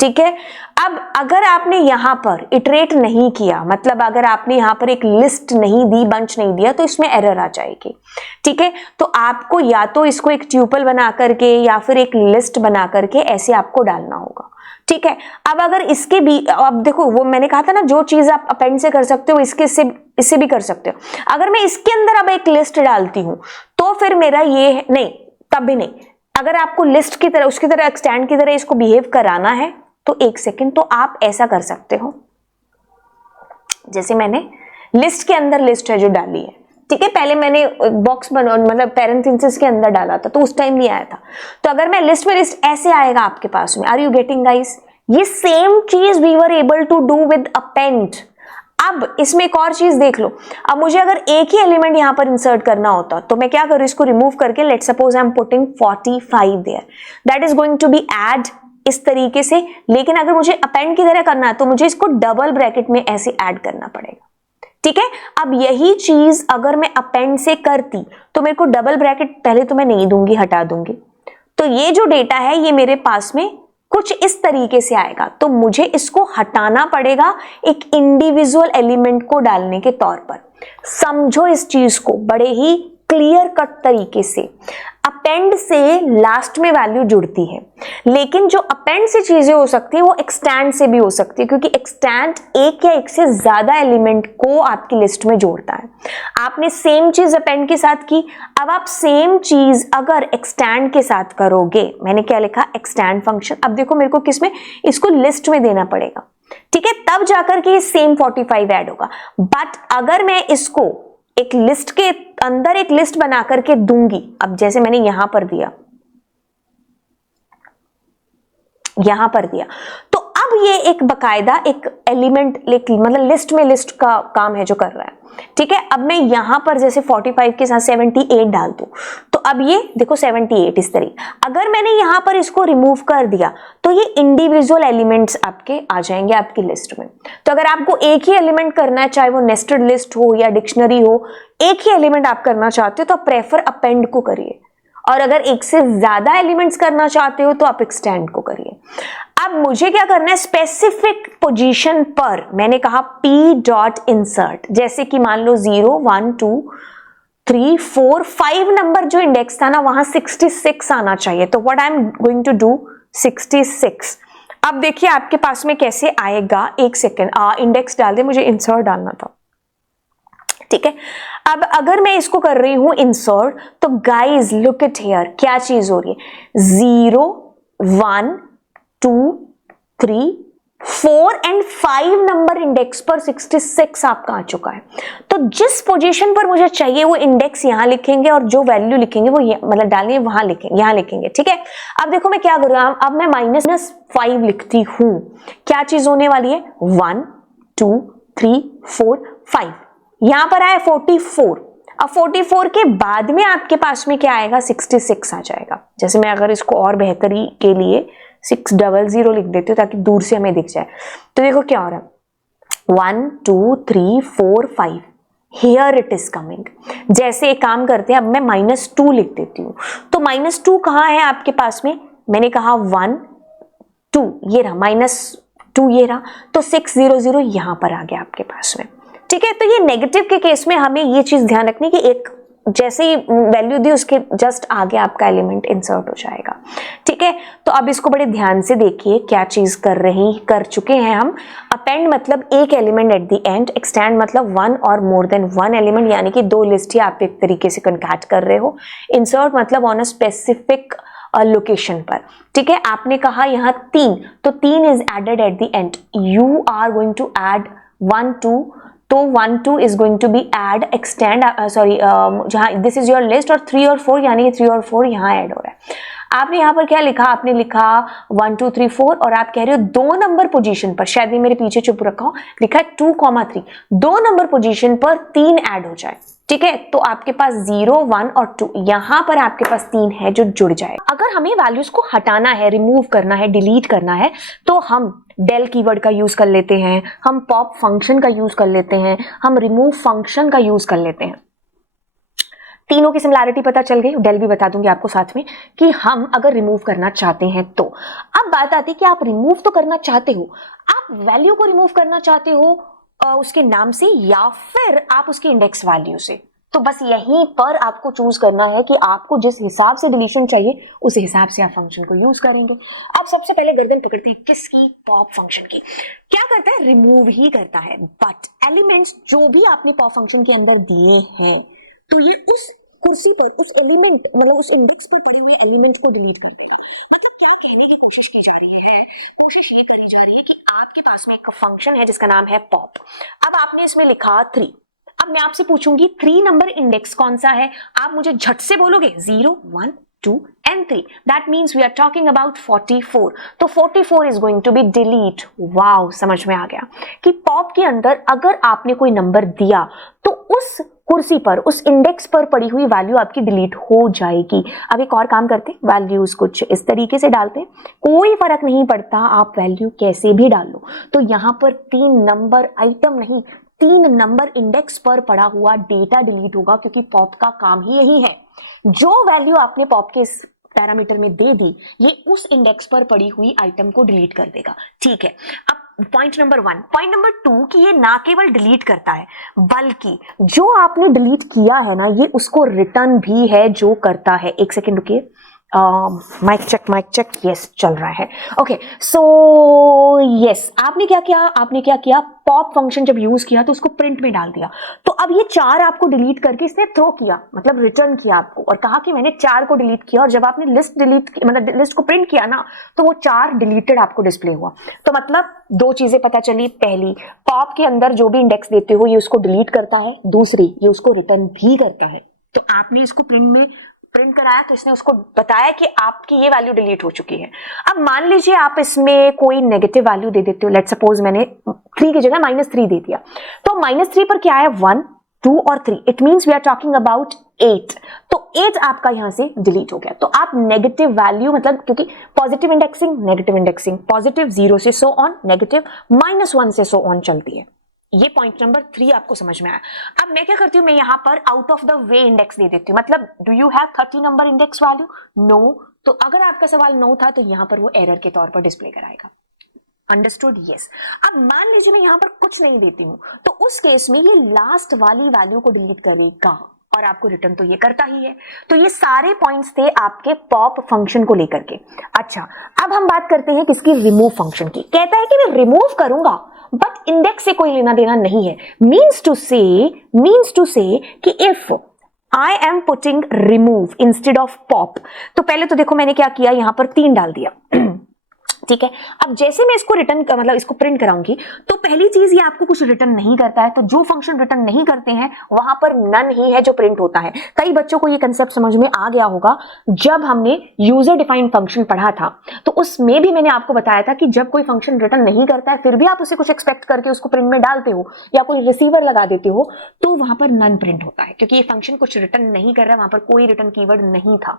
ठीक है। अब अगर आपने यहां पर इटरेट नहीं किया, मतलब अगर आपने यहां पर एक लिस्ट नहीं दी, बंच नहीं दिया, तो इसमें एरर आ जाएगी, ठीक है। तो आपको या तो इसको एक ट्यूपल बना करके या फिर एक लिस्ट बना करके ऐसे आपको डालना होगा, ठीक है। अब अगर इसके भी, अब देखो वो मैंने कहा था ना, जो चीज आप अपेंड से कर सकते हो इससे भी कर सकते हो। अगर मैं इसके अंदर अब एक लिस्ट डालती हूं तो फिर मेरा ये नहीं, तब भी नहीं। अगर आपको लिस्ट की तरह, उसकी तरह, एक्सटेंड की तरह इसको बिहेव कराना है तो 1 सेकेंड, तो आप ऐसा कर सकते हो, जैसे मैंने लिस्ट के अंदर लिस्ट है जो डाली है, ठीक है, पहले मैंने बॉक्स बना मतलब पैरेंथेसिस के अंदर डाला था तो उस टाइम नहीं आया था। तो अगर मैं लिस्ट में लिस्ट ऐसे आएगा आपके पास में, आर यू गेटिंग गाइस? ये सेम चीज we were able to do with append. अब इसमें एक और चीज देख लो, अब मुझे अगर एक ही एलिमेंट यहां पर इंसर्ट करना होता तो मैं क्या करूं, इसको रिमूव करके let suppose I am putting 45 there, that is going to be add इस तरीके से। लेकिन अगर मुझे अपेंड की तरह करना है तो मुझे इसको डबल ब्रैकेट में ऐसे ऐड करना पड़ेगा, ठीक है। अब यही चीज अगर मैं अपेंड से करती तो मेरे को डबल ब्रैकेट पहले तो मैं नहीं दूंगी, हटा दूंगी। तो ये जो डेटा है ये मेरे पास में कुछ इस तरीके से आएगा, तो मुझे इसको हटाना पड़ेगा एक इंडिविजुअल एलिमेंट को डालने के तौर पर। समझो इस चीज को बड़े ही क्लियर कट तरीके से। अपेंड से लास्ट में वैल्यू जुड़ती है, लेकिन जो अपेंड से चीजें हो सकती है वो एक्सटेंड से भी हो सकती है, क्योंकि एक्सटेंड एक या एक से ज्यादा एलिमेंट को आपकी लिस्ट में जोड़ता है। आपने सेम चीज अपेंड के साथ की, अब आप सेम चीज अगर एक्सटेंड के साथ करोगे, मैंने क्या लिखा, एक्सटेंड फंक्शन। अब देखो मेरे को किसमें, इसको लिस्ट में देना पड़ेगा, ठीक है, तब जाकर के सेम 45 ऐड होगा। बट अगर मैं इसको एक लिस्ट के अंदर एक लिस्ट बना करके दूंगी, अब जैसे मैंने यहां पर दिया, यहां पर दिया, तो अब ये एक बकायदा एक एलिमेंट मतलब लिस्ट में लिस्ट का काम है जो कर रहा है, ठीक है। अब मैं यहां पर जैसे 45 के साथ 78 डाल दूं, तो अब ये देखो 78 इस तरीके। अगर मैंने यहां पर इसको रिमूव कर दिया तो ये इंडिविजुअल एलिमेंट्स आपके आ जाएंगे आपकी लिस्ट में। तो अगर आपको एक ही एलिमेंट करना है, चाहे वो नेस्टेड लिस्ट हो या डिक्शनरी हो, एक ही एलिमेंट आप करना चाहते हो तो आप प्रेफर अपेंड को करिए, और अगर एक से ज्यादा एलिमेंट्स करना चाहते हो तो आप एक्सटेंड को करिए। अब मुझे क्या करना है, स्पेसिफिक पोजीशन पर मैंने कहा p डॉट इंसर्ट, जैसे कि मान लो 0 1 2 3 4 5 नंबर जो इंडेक्स था ना वहां 66 आना चाहिए, तो what I am going to do 66। अब देखिए आपके पास में कैसे आएगा, एक सेकेंड, इंडेक्स डाल दे, मुझे इंसर्ट डालना था, ठीक है। अब अगर मैं इसको कर रही हूं इंसर्ट, तो गाइज लुक इट हियर, क्या चीज हो रही है, 0 1 2 3 4 एंड 5 नंबर इंडेक्स पर 66 आपका आ चुका है। तो जिस पोजीशन पर मुझे चाहिए वो इंडेक्स यहां लिखेंगे और जो वैल्यू लिखेंगे वो मतलब डालेंगे वहां लिखेंगे, यहां लिखेंगे, ठीक है। अब देखो मैं क्या करूं, अब मैं -5 लिखती हूं, क्या चीज होने वाली है, 1 2 3 4 5, यहां पर आया 44। अब 44 के बाद में आपके पास में क्या आएगा, 66 आ जाएगा। जैसे मैं अगर इसको और बेहतरी के लिए 600 लिख देती हूँ ताकि दूर से हमें दिख जाए, तो देखो क्या हो रहा है, 1 2 3 4 5, हियर इट इज कमिंग। जैसे एक काम करते हैं, अब मैं -2 लिख देती हूँ, तो -2 कहाँ है आपके पास में, मैंने कहा 1 2, ये रहा, -2 ये रहा, तो 600 यहां पर आ गया आपके पास में, ठीक है। तो ये नेगेटिव के केस में हमें ये चीज ध्यान रखनी कि एक जैसे ही वैल्यू दी उसके जस्ट आगे आपका एलिमेंट इंसर्ट हो जाएगा, ठीक है। तो अब इसको बड़े ध्यान से देखिए क्या चीज कर चुके हैं हम। अपेंड मतलब एक element eight the and, extend मतलब वन और मोर देन वन एलिमेंट, यानी कि दो लिस्ट ही आप एक तरीके से कंकैट कर रहे हो। इंसर्ट मतलब ऑन अ स्पेसिफिक लोकेशन पर, ठीक है। आपने कहा यहाँ 3, तो 3 is added at the end, you are going to add 1 2, तो 1 2 is going to be add extend जहां दिस इज योर लिस्ट, और 3 और 4 यानी 3 और 4 यहाँ ऐड हो रहा है। आपने यहाँ पर क्या लिखा, आपने लिखा 1 2 3 4, और आप कह रहे हो 2 नंबर पोजीशन पर, शायद ये मेरे पीछे चुप रखा हो, लिखा है 2,3, 2 नंबर पोजीशन पर 3 ऐड हो जाए, ठीक है। तो आपके पास 0 1 और 2, यहां पर आपके पास 3 है जो जुड़ जाए। अगर हमें वैल्यूज को हटाना है, रिमूव करना है, डिलीट करना है, तो हम del कीवर्ड का यूज कर लेते हैं, हम पॉप फंक्शन का यूज कर लेते हैं, हम रिमूव फंक्शन का यूज कर लेते हैं। तीनों की सिमिलैरिटी पता चल गई, डेल भी बता दूंगी आपको साथ में, कि हम अगर रिमूव करना चाहते हैं तो। अब बात आती है कि आप रिमूव तो करना चाहते हो, आप वैल्यू को रिमूव करना चाहते हो उसके नाम से या फिर आप उसकी इंडेक्स वैल्यू से। तो बस यहीं पर आपको चूज करना है कि आपको जिस हिसाब से डिलीशन चाहिए उस हिसाब से आप फंक्शन को यूज करेंगे। अब सबसे पहले गर्दन पकड़ते हैं किसकी, पॉप फंक्शन की। क्या करता है, रिमूव ही करता है, बट एलिमेंट्स जो भी आपने पॉप फंक्शन के अंदर दिए हैं तो ये उस कुर्सी पर उस एलिमेंट मतलब उस इंडेक्स पर पड़े हुए एलिमेंट को डिलीट कर देगा। मतलब क्या कहने की कोशिश की जा रही है, कोशिश ये करी जा रही है कि आपके पास में एक फंक्शन है जिसका नाम है पॉप। अब आपने इसमें लिखा 3, अब मैं आपसे पूछूंगी 3 नंबर इंडेक्स कौन सा है, आप मुझे झट से बोलोगे 0, 1, 2 and 3. That means we are talking about 44. तो 44 is going to be delete. Wow, समझ में आ गया कि पॉप के अंदर अगर आपने कोई नंबर दिया तो उस कुर्सी पर, उस इंडेक्स पर पड़ी हुई वैल्यू आपकी डिलीट हो जाएगी। अब एक और काम करते हैं, वैल्यूज कुछ इस तरीके से डालते हैं, कोई फर्क नहीं पड़ता आप वैल्यू कैसे भी डाल लो। तो यहां पर 3 नंबर आइटम नहीं, 3 नंबर इंडेक्स पर पड़ा हुआ डेटा डिलीट होगा, क्योंकि पॉप का काम ही यही है। जो वैल्यू आपने पॉप के इस पैरामीटर में दे दी, ये उस इंडेक्स पर पड़ी हुई आइटम को डिलीट कर देगा। ठीक है, अब पॉइंट नंबर 1। पॉइंट नंबर 2 कि ये ना केवल डिलीट करता है, बल्कि जो आपने डिलीट किया है ना, ये उसको रिटर्न भी है जो करता है। एक सेकेंड रुकिए, माइक चेक, यस चल रहा है। ओके, सो यस, आपने क्या किया, पॉप फंक्शन जब यूज किया तो उसको प्रिंट में डाल दिया। तो अब ये 4 आपको डिलीट करके इसने थ्रो किया, मतलब रिटर्न किया आपको, और कहा कि मैंने 4 को डिलीट किया, और जब आपने लिस्ट को प्रिंट किया ना, तो वो 4 डिलीटेड आपको डिस्प्ले हुआ। तो मतलब 2 चीजें पता चली, पहली, पॉप के अंदर जो भी इंडेक्स देते हो ये उसको डिलीट करता है, दूसरी ये उसको रिटर्न भी करता है। तो आपने इसको प्रिंट कराया तो इसने उसको बताया कि आपकी ये वैल्यू डिलीट हो चुकी है। अब मान लीजिए आप इसमें कोई नेगेटिव वैल्यू दे देते हो, लेट्स सपोज मैंने 3 की जगह -3 दे दिया, तो -3 पर क्या है, 1, 2 और 3, it means we are talking about 8। तो 8 आपका यहां से डिलीट हो गया। तो आप नेगेटिव वैल्यू, मतलब क्योंकि positive indexing, negative indexing, positive 0 से सो ऑन, नेगेटिव -1 से सो ऑन चलती है। ये पॉइंट नंबर 3 आपको समझ में आया। अब मैं क्या करती हूं, मैं यहां पर out of the way index दे देती हूं, मतलब do you have 30 number index value, no. तो अगर आपका सवाल नो था तो यहां पर वो एरर के तौर पर डिस्प्ले कराएगा। Understood, yes. अब मान लीजिए मैं यहां पर कुछ नहीं देती हूं, तो उस केस में ये लास्ट वाली वैल्यू को डिलीट करेगा, और आपको रिटर्न तो ये करता ही है। तो ये सारे पॉइंट्स थे आपके पॉप फंक्शन को लेकर के। अच्छा, अब हम बात करते हैं किसकी, रिमूव फंक्शन की। कहता है कि मैं रिमूव करूंगा बट इंडेक्स से कोई लेना देना नहीं है। मीन्स टू से कि if I am putting remove instead of pop, तो पहले तो देखो मैंने क्या किया, यहां पर 3 डाल दिया। ठीक है, अब जैसे मैं इसको रिटर्न मतलब इसको प्रिंट कराऊंगी, तो पहली चीज ये आपको कुछ रिटर्न नहीं करता है। तो जो फंक्शन रिटर्न नहीं करते हैं वहां पर नन ही है जो प्रिंट होता है। कई बच्चों को ये कंसेप्ट समझ में आ गया होगा, जब हमने यूजर डिफाइंड फंक्शन पढ़ा था तो उसमें भी मैंने आपको बताया था कि जब कोई फंक्शन रिटर्न नहीं करता है, फिर भी आप उसे कुछ एक्सपेक्ट करके उसको प्रिंट में डालते हो या कोई रिसीवर लगा देते हो, तो वहां पर नन प्रिंट होता है, क्योंकि ये फंक्शन कुछ रिटर्न नहीं कर रहा है, वहां पर कोई रिटर्न कीवर्ड नहीं था।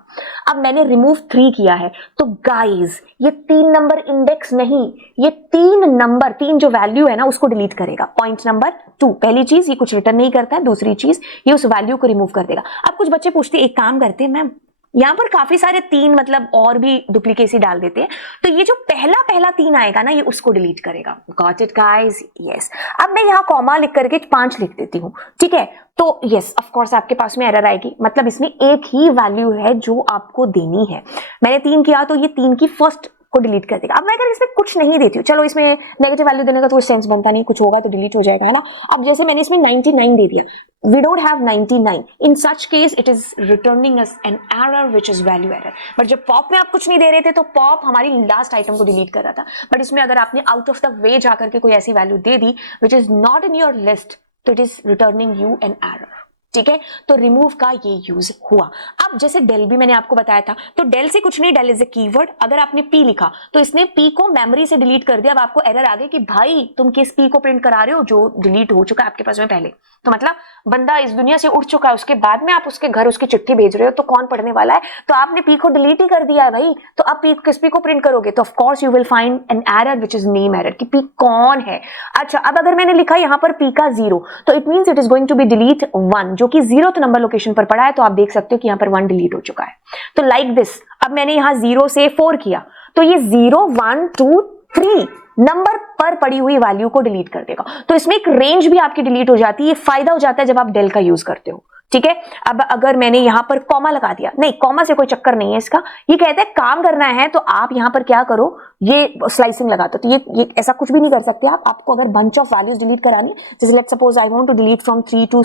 अब मैंने रिमूव 3 किया है, तो गाइज ये 3 नंबर इंडेक्स नहीं, ये 3 जो वैल्यू है ना उसको डिलीट करेगा। पॉइंट नंबर 2, पहली चीज ये कुछ रिटर्न नहीं करता है, दूसरी चीज ये उस वैल्यू को रिमूव कर देगा। अब कुछ बच्चे पूछते हैं, एक काम करते हैं मैम, यहां पर काफी सारे 3 मतलब और भी डुप्लीकेसी डाल देते हैं, तो ये जो पहला 3 आएगा ना, ये उसको डिलीट करेगा। Got it guys, yes. अब मैं यहां कॉमा लिख करके 5 लिख देती हूं, ठीक है, तो यस ऑफ कोर्स आपके पास में एरर आएगी, मतलब इसमें एक ही वैल्यू है जो आपको देनी है। मैंने 3 किया तो ये 3 की फर्स्ट को डिलीट कर देगा। अब मैं अगर इसमें कुछ नहीं देती हूँ, चलो इसमें नेगेटिव वैल्यू देने का तो सेंस बनता नहीं, कुछ होगा तो डिलीट हो जाएगा, है ना। अब जैसे मैंने इसमें 99 दे दिया, we don't have 99, in such case it is returning us an error which is value error। But जब पॉप में आप कुछ नहीं दे रहे थे तो पॉप हमारी लास्ट आइटम को डिलीट कर रहा था, बट इसमें अगर आपने आउट ऑफ द वे जाकर के कोई ऐसी value they the which is not in your list, तो it is returning you an error। ठीक है, तो रिमूव का ये यूज हुआ। अब जैसे डेल भी मैंने आपको बताया था, तो डेल से कुछ नहीं, डेल इज ए कीवर्ड। अगर आपने पी लिखा तो इसने पी को मेमोरी से डिलीट कर दिया। अब आपको एरर आ गई कि भाई तुम किस पी को प्रिंट करा रहे हो जो डिलीट हो चुका है आपके पास में पहले। तो मतलब बंदा इस दुनिया से उठ चुका है, उसके बाद में आप उसके घर उसकी चिट्ठी भेज रहे हो, तो कौन पढ़ने वाला है। तो आपने पी को डिलीट ही कर दिया है भाई, तो अब पी किस पी को प्रिंट करोगे, तो of course you will find an error which is name error, कि पी कौन है। अच्छा, अब अगर मैंने लिखा यहाँ पर पी का 0, तो it means it is going to be delete 1, जो कि 0th नंबर लोकेशन पर पड़ा है। तो आप देख सकते हो कि यहाँ पर 1 डिलीट हो चुका है। तो लाइक दिस, अब मैंने यहाँ 0 से 4 किया, तो ये 0, 1, 2, 3 नंबर पर पड़ी हुई वैल्यू को डिलीट कर देगा। तो इसमें एक रेंज भी आपकी डिलीट हो जाती है। ये फायदा हो जाता है जब आप डेल का यूज करते हो। ठीक है, अब अगर मैंने यहां पर कॉमा लगा दिया, नहीं कॉमा से कोई चक्कर नहीं है इसका, ये कहते हैं काम करना है तो आप यहां पर क्या करो, ये स्लाइसिंग लगा दो। तो ये ऐसा कुछ भी नहीं कर सकते आप। आपको अगर बंच ऑफ वैल्यूज डिलीट करानी, जैसे let's suppose I want to delete from 3 to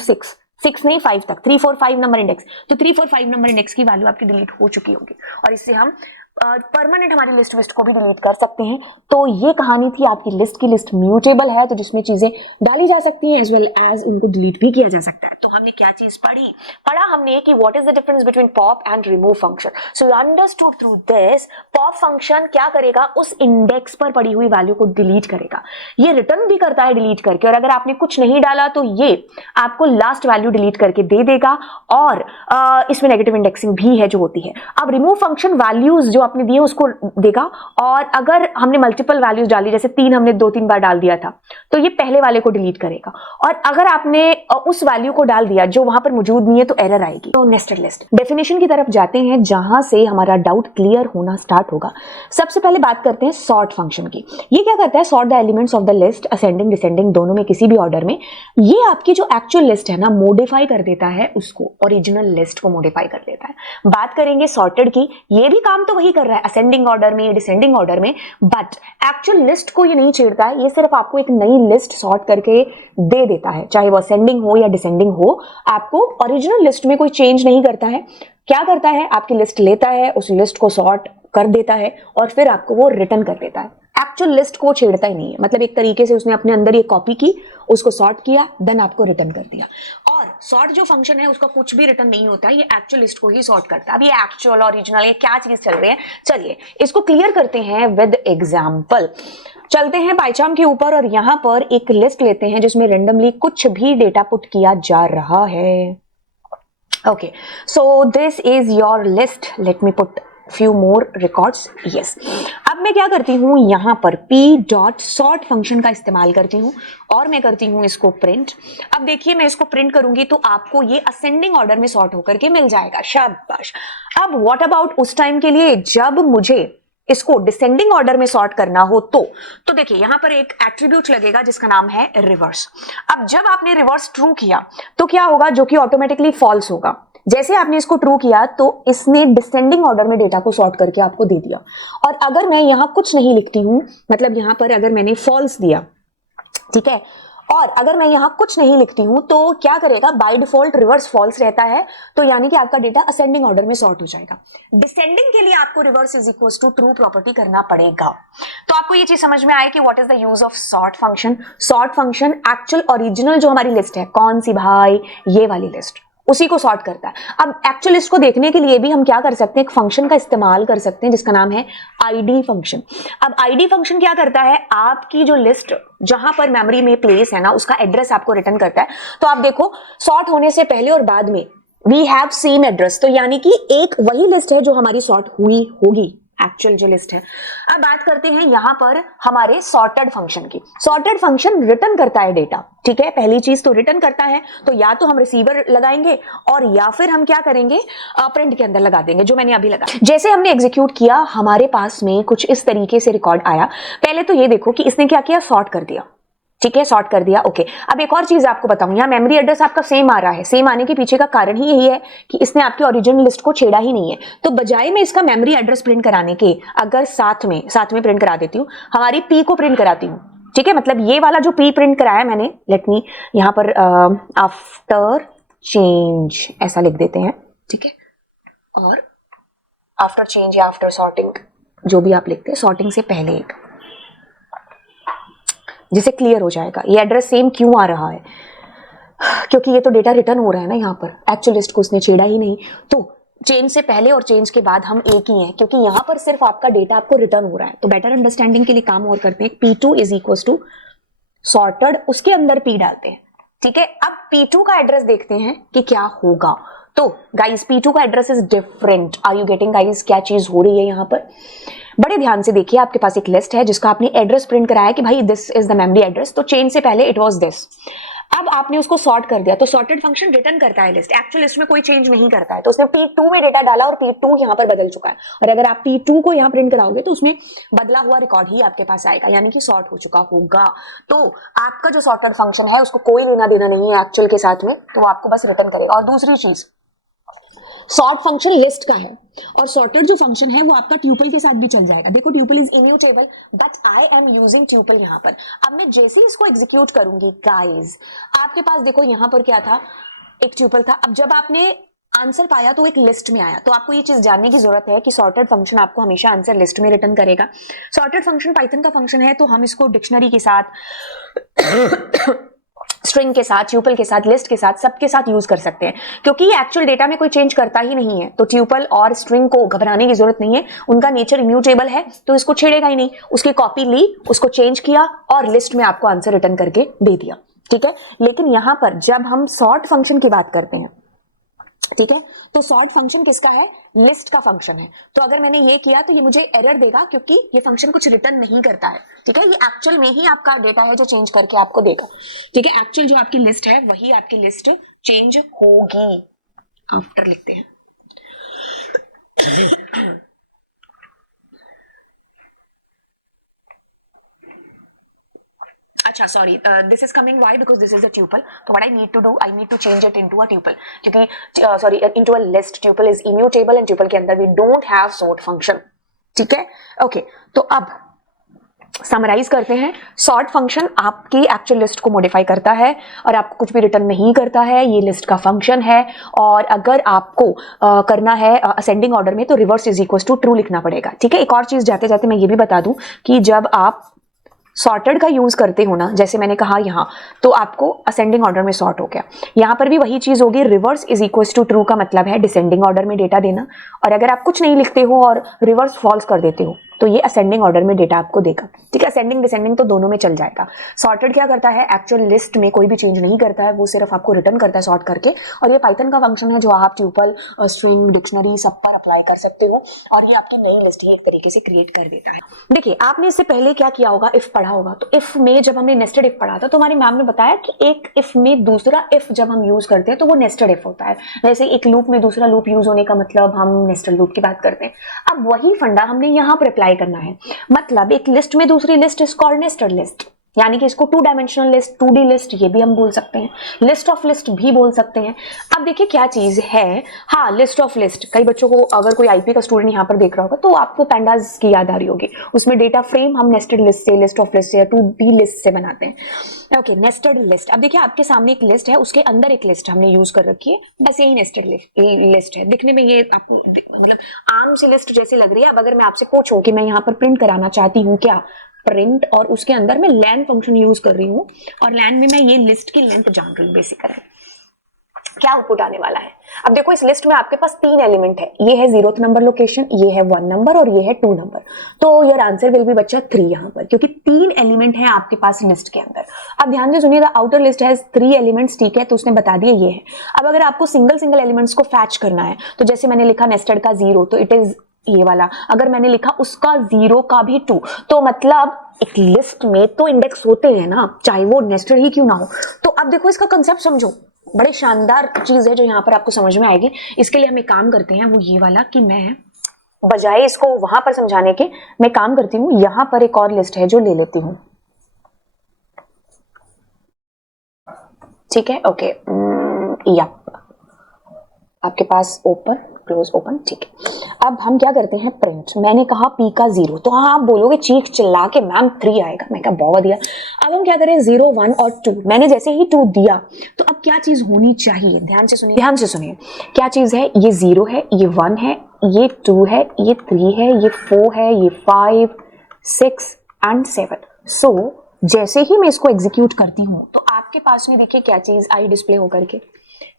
6 नहीं 5 तक, 3 4 5 नंबर इंडेक्स, तो 3 4 5 नंबर इंडेक्स की वैल्यू आपकी डिलीट हो चुकी होगी। और इससे हम परमानेंट हमारी लिस्ट विस्ट को भी डिलीट कर सकते हैं। तो ये कहानी थी आपकी लिस्ट की। लिस्ट म्यूटेबल है तो जिसमें चीजें डाली जा सकती हैं एज वेल एज उनको डिलीट भी किया जा सकता है। तो हमने क्या चीज पढ़ा हमने कि what is the difference between pop and remove function. So you understood through this pop function क्या करेगा, उस इंडेक्स पर पड़ी हुई वैल्यू को डिलीट करेगा। ये रिटर्न भी करता है डिलीट करके, और अगर आपने कुछ नहीं डाला तो ये आपको लास्ट वैल्यू डिलीट करके दे देगा, और इसमें नेगेटिव इंडेक्सिंग भी है जो होती है। अब रिमूव फंक्शन वैल्यूज जो आपने दिए उसको देगा, और अगर हमने मल्टीपल वैल्यूज डाली, जैसे 3 हमने 2-3 बार डाल दिया था, तो ये पहले वाले को डिलीट करेगा। और अगर आपने उस वैल्यू को डाल दिया जो वहां पर मौजूद नहीं है तो एरर आएगी। तो नेस्टेड लिस्ट डेफिनेशन की तरफ जाते हैं, जहां से हमारा डाउट क्लियर होना स्टार्ट होगा। सबसे पहले बात करते हैं सॉर्ट फंक्शन की। ये क्या करता है, sort the elements of the list ascending descending दोनों में किसी भी ऑर्डर में। ये आपकी जो एक्चुअल लिस्ट है ना, मॉडिफाई कर देता है उसको, ओरिजिनल लिस्ट को मॉडिफाई कर देता है। बात करेंगे सॉर्टेड की, ये भी काम तो वही कर रहा है असेंडिंग ऑर्डर में, डिसेंडिंग ऑर्डर में, बट एक्चुअल लिस्ट को ये नहीं छेड़ता है। ये सिर्फ आपको एक नई लिस्ट सॉर्ट करके दे देता है, चाहे वो असेंडिंग हो या डिसेंडिंग हो। आपको ओरिजिनल लिस्ट में कोई चेंज नहीं करता है। क्या करता है, आपकी लिस्ट लेता है, उस लिस्ट को सॉर्ट कर देता है और फिर आपको वो रिटर्न कर देता है। एक्चुअल लिस्ट को छेड़ता ही नहीं है। मतलब एक तरीके से उसने अपने अंदर ये कॉपी की, उसको सॉर्ट किया, देन आपको रिटर्न कर दिया। और सॉर्ट जो फंक्शन है उसका कुछ भी रिटर्न नहीं होता है, ये एक्चुअल लिस्ट को ही सॉर्ट करता है। अब ये एक्चुअल ओरिजिनल ये क्या चीज चल रही है, चलिए इसको क्लियर करते हैं विद एग्जाम्पल। चलते हैं पाइचार्म के ऊपर और यहां पर एक लिस्ट लेते हैं जिसमें रेंडमली कुछ भी डेटा पुट किया जा रहा है। Okay, so this is your list, let me put few more records, yes। अब मैं क्या करती हूं, यहां पर p.sort फंक्शन का इस्तेमाल करती हूं और मैं करती हूं इसको प्रिंट। अब देखिए मैं इसको प्रिंट करूंगी तो आपको ये असेंडिंग ऑर्डर में सॉर्ट होकर के मिल जाएगा, शाबाश। अब व्हाट अबाउट उस टाइम के लिए जब मुझे इसको डिसेंडिंग ऑर्डर में सॉर्ट करना हो तो देखिए यहां पर एक एट्रीब्यूट लगेगा जिसका नाम है रिवर्स। अब जब आपने रिवर्स ट्रू किया तो क्या होगा, जो कि ऑटोमेटिकली फॉल्स होगा। जैसे आपने इसको ट्रू किया तो इसने डिसेंडिंग ऑर्डर में डेटा को सॉर्ट करके आपको दे दिया। और अगर मैं यहां कुछ नहीं लिखती हूं, मतलब यहां पर अगर मैंने फॉल्स दिया, ठीक है, और अगर मैं यहां कुछ नहीं लिखती हूं तो क्या करेगा, बाय डिफॉल्ट रिवर्स फॉल्स रहता है। तो यानी कि आपका डेटा असेंडिंग ऑर्डर में सॉर्ट हो जाएगा। डिसेंडिंग के लिए आपको reverse is equal to true property करना पड़ेगा। तो आपको ये चीज समझ में आए कि what is the use of sort function. Sort function actual original जो हमारी लिस्ट है, कौन सी भाई, ये वाली लिस्ट, उसी को सॉर्ट करता है। अब एक्चुअल लिस्ट को देखने के लिए भी हम क्या कर सकते हैं, एक फंक्शन का इस्तेमाल कर सकते हैं जिसका नाम है आईडी फंक्शन। अब आईडी फंक्शन क्या करता है, आपकी जो लिस्ट जहां पर मेमोरी में प्लेस है ना, उसका एड्रेस आपको रिटर्न करता है। तो आप देखो सॉर्ट होने से पहले और बाद में वी हैव सेम एड्रेस, तो यानी कि एक वही लिस्ट है जो हमारी सॉर्ट हुई होगी, एक्चुअल जो लिस्ट है। अब बात करते हैं यहां पर हमारे सॉर्टेड फंक्शन की। सॉर्टेड फंक्शन रिटर्न करता है डेटा, ठीक है, पहली चीज तो रिटर्न करता है, तो या तो हम रिसीवर लगाएंगे और या फिर हम क्या करेंगे, प्रिंट के अंदर लगा देंगे, जो मैंने अभी लगा। जैसे हमने एग्जीक्यूट किया, हमारे पास में कुछ इस तरीके से रिकॉर्ड आया। पहले तो ये देखो कि इसने क्या किया, सॉर्ट कर दिया, ठीक है, सॉर्ट कर दिया, ओके। अब एक और चीज आपको बताऊं, यहाँ मेमोरी एड्रेस आपका सेम आ रहा है। सेम आने के पीछे का कारण ही यही है कि इसने आपकी ओरिजिनल लिस्ट को छेड़ा ही नहीं है। तो बजाय में इसका मेमोरी एड्रेस प्रिंट कराने के, अगर साथ में प्रिंट करा देती हूँ, हमारी पी को प्रिंट कराती हूँ, ठीक है, मतलब ये वाला जो पी प्रिंट कराया मैंने, लेट मी यहाँ पर आफ्टर चेंज ऐसा लिख देते हैं, ठीक है, और आफ्टर चेंज या आफ्टर सॉर्टिंग जो भी आप लिखते हैं, सॉर्टिंग से पहले एक, जिसे क्लियर हो जाएगा ये एड्रेस सेम क्यों आ रहा है, क्योंकि ये तो डेटा रिटर्न हो रहा है ना, यहाँ पर एक्चुअल लिस्ट को उसने छेड़ा ही नहीं। तो चेंज से पहले और चेंज के बाद हम एक ही हैं, क्योंकि यहाँ पर सिर्फ आपका डेटा आपको रिटर्न हो रहा है। तो बेटर अंडरस्टैंडिंग के लिए काम और करते हैं, P2 is equal to sorted, उसके अंदर P डालते हैं, ठीक है। अब P2 का एड्रेस देखते हैं कि क्या होगा। तो गाइस P2 का address is different. Are you getting guys, क्या चीज हो रही है यहाँ पर? बड़े ध्यान से देखिए, आपके पास एक लिस्ट है जिसका आपने एड्रेस प्रिंट कराया कि भाई this is the memory address, तो चेंज से पहले इट वाज दिस। अब आपने उसको सॉर्ट कर दिया, तो सॉर्टेड फंक्शन रिटर्न करता है लिस्ट, एक्चुअल लिस्ट में कोई चेंज नहीं करता है। तो उसने P2 में डेटा डाला और P2 यहाँ पर बदल चुका है, और अगर आप P2 को यहाँ प्रिंट कराओगे तो उसमें बदला हुआ रिकॉर्ड ही आपके पास आएगा, यानी कि सॉर्ट हो चुका होगा। तो आपका जो सॉर्टेड फंक्शन है उसको कोई लेना देना नहीं है एक्चुअल के साथ में, तो वो आपको बस रिटर्न करेगा। और दूसरी चीज, सॉर्ट फंक्शन लिस्ट का है और सॉर्टेड जो फंक्शन है वो आपका ट्यूपल के साथ भी चल जाएगा। देखो tuple is immutable but I am using tuple यहाँ पर। अब मैं जैसे ही इसको एग्जीक्यूट करूंगी गाइस, आपके पास देखो यहाँ पर क्या था, एक ट्यूपल था। अब जब आपने आंसर पाया तो एक लिस्ट में आया, तो आपको ये चीज जानने की जरूरत है कि सॉर्टेड फंक्शन आपको हमेशा आंसर लिस्ट में रिटर्न करेगा। सॉर्टेड फंक्शन पाइथन का फंक्शन है, तो हम इसको डिक्शनरी के साथ स्ट्रिंग के साथ, ट्यूपल के साथ, लिस्ट के साथ, सबके साथ यूज कर सकते हैं, क्योंकि ये एक्चुअल डेटा में कोई चेंज करता ही नहीं है। तो ट्यूपल और स्ट्रिंग को घबराने की जरूरत नहीं है, उनका नेचर इम्यूटेबल है, तो इसको छेड़ेगा ही नहीं। उसकी कॉपी ली, उसको चेंज किया और लिस्ट में आपको आंसर रिटर्न करके दे दिया, ठीक है। लेकिन यहां पर जब हम सॉर्ट फंक्शन की बात करते हैं, ठीक है, तो सॉर्ट फंक्शन किसका है? लिस्ट का फंक्शन है। तो अगर मैंने ये किया तो ये मुझे एरर देगा, क्योंकि ये फंक्शन कुछ रिटर्न नहीं करता है, ठीक है। ये एक्चुअल में ही आपका डेटा है जो चेंज करके आपको देगा, ठीक है। एक्चुअल जो आपकी लिस्ट है वही आपकी लिस्ट चेंज होगी। आफ्टर लिखते हैं। अच्छा sorry, this is coming why, because this is a tuple. तो what I need to do, I need to change it into a tuple, क्योंकि sorry into a list. Tuple is immutable and tuple के अंदर we don't have sort function, ठीक है। Okay, तो अब summarise करते हैं। सॉर्ट फंक्शन आपकी एक्चुअल लिस्ट को मॉडिफाई करता है और आपको कुछ भी रिटर्न नहीं करता है, ये लिस्ट का फंक्शन है। और अगर आपको करना है असेंडिंग ऑर्डर में, तो reverse is equal to true लिखना पड़ेगा, ठीक है। एक और चीज जाते जाते मैं ये भी बता दूं कि जब आप सॉर्टेड का यूज करते हो ना, जैसे मैंने कहा यहाँ, तो आपको असेंडिंग ऑर्डर में सॉर्ट हो गया। यहाँ पर भी वही चीज होगी, reverse is equal to true का मतलब है डिसेंडिंग ऑर्डर में डेटा देना। और अगर आप कुछ नहीं लिखते हो और रिवर्स फॉल्स कर देते हो, तो ये असेंडिंग ऑर्डर में डेटा आपको देगा, ठीक है। असेंडिंग डिसेंडिंग तो दोनों में चल जाएगा। सॉर्टेड क्या करता है? एक्चुअल लिस्ट में कोई भी चेंज नहीं करता है, वो सिर्फ आपको रिटर्न करता है सॉर्ट करके। और ये पाइथन का फंक्शन है जो आप ट्यूपल, स्ट्रिंग, डिक्शनरी सब पर अप्लाई कर सकते हो, और ये आपकी नई लिस्ट ही एक तरीके से क्रिएट कर देता है। देखिए, आपने इससे पहले क्या किया होगा, इफ पढ़ा होगा। तो इफ में जब हमने नेस्टेड इफ पढ़ा था, तो हमारी मैम ने बताया कि एक इफ में दूसरा इफ जब हम यूज करते हैं तो वो नेस्टेड इफ होता है। जैसे एक लूप में दूसरा लूप यूज होने का मतलब हम नेस्टेड लूप की बात करते हैं। अब वही फंडा हमने यहाँ पर अप्लाई करना है। मतलब एक लिस्ट में दूसरी list is called nested list, यानी कि इसको 2 डायमेंशनल लिस्ट, 2D लिस्ट ये भी हम बोल सकते हैं, लिस्ट ऑफ लिस्ट भी बोल सकते हैं। अब देखिए क्या चीज है, हाँ लिस्ट ऑफ लिस्ट। कई बच्चों को, अगर कोई आईपी का स्टूडेंट यहाँ पर देख रहा होगा, तो आपको पैंडास की याद आ रही होगी। उसमें डेटा फ्रेम हम नेस्टेड लिस्ट से, लिस्ट ऑफ लिस्ट से या 2D लिस्ट से बनाते हैं। Okay, nested list. अब देखिए आपके सामने एक लिस्ट है, उसके अंदर एक लिस्ट हमने यूज कर रखी है, बस यही नेस्टेड लिस्ट है। दिखने में ये आपको मतलब आम सी लिस्ट जैसी लग रही है। अब अगर मैं आपसे पूछूं कि मैं यहाँ पर प्रिंट कराना चाहती हूँ क्या, प्रिंट, और उसके अंदर मैं लैन फंक्शन यूज कर रही हूँ, और लैन में मैं ये लिस्ट की लेंथ जान रही हूँ, बेसिकली क्या आउटपुट आने वाला है। अब देखो इस लिस्ट में आपके पास 3 एलिमेंट है, ये है 0th नंबर लोकेशन, ये है 1 नंबर और ये है 2 नंबर। तो योर आंसर विल बी बच्चा 3 यहाँ पर, क्योंकि 3 एलिमेंट है आपके पास लिस्ट के अंदर। अब ध्यान से सुनिएगा, आउटर लिस्ट हैज 3 एलिमेंट्स, ठीक है, तो उसने बता दिया ये है। अब अगर आपको सिंगल सिंगल एलिमेंट्स को फैच करना है, तो जैसे मैंने लिखा नेस्टेड का 0, तो इट इज ये वाला। अगर मैंने लिखा उसका 0 का भी 2, तो मतलब एक लिस्ट में तो इंडेक्स होते हैं ना, चाहे वो नेस्टेड ही क्यों ना हो। तो अब देखो इसका कंसेप्ट समझो, बड़े शानदार चीज है जो यहाँ पर आपको समझ में आएगी। इसके लिए हम एक काम करते हैं, वो ये वाला, कि मैं बजाय इसको वहां पर समझाने के, मैं काम करती हूँ यहाँ पर एक और लिस्ट है जो ले लेती हूँ, ठीक है। ओके, या आपके पास ओपन क्लोज ओपन, ठीक है। अब हम क्या करते हैं, प्रिंट। मैंने कहा p का 0, तो हाँ आप बोलोगे चीख चिल्ला के मैम 3 आएगा, मैं कहा बहुत दिया। अब हम क्या करें, 0, 1 और 2। मैंने जैसे ही 2 दिया, तो अब क्या चीज होनी चाहिए, ध्यान से सुनिए, ध्यान से सुनिए। क्या चीज है, ये 0 है, ये 1 है, ये 2 है, ये 3 है, ये 4 है, ये 5, 6 एंड 7। सो जैसे ही मैं इसको एग्जीक्यूट करती हूँ, तो आपके पास में देखिए क्या चीज आई डिस्प्ले होकर के,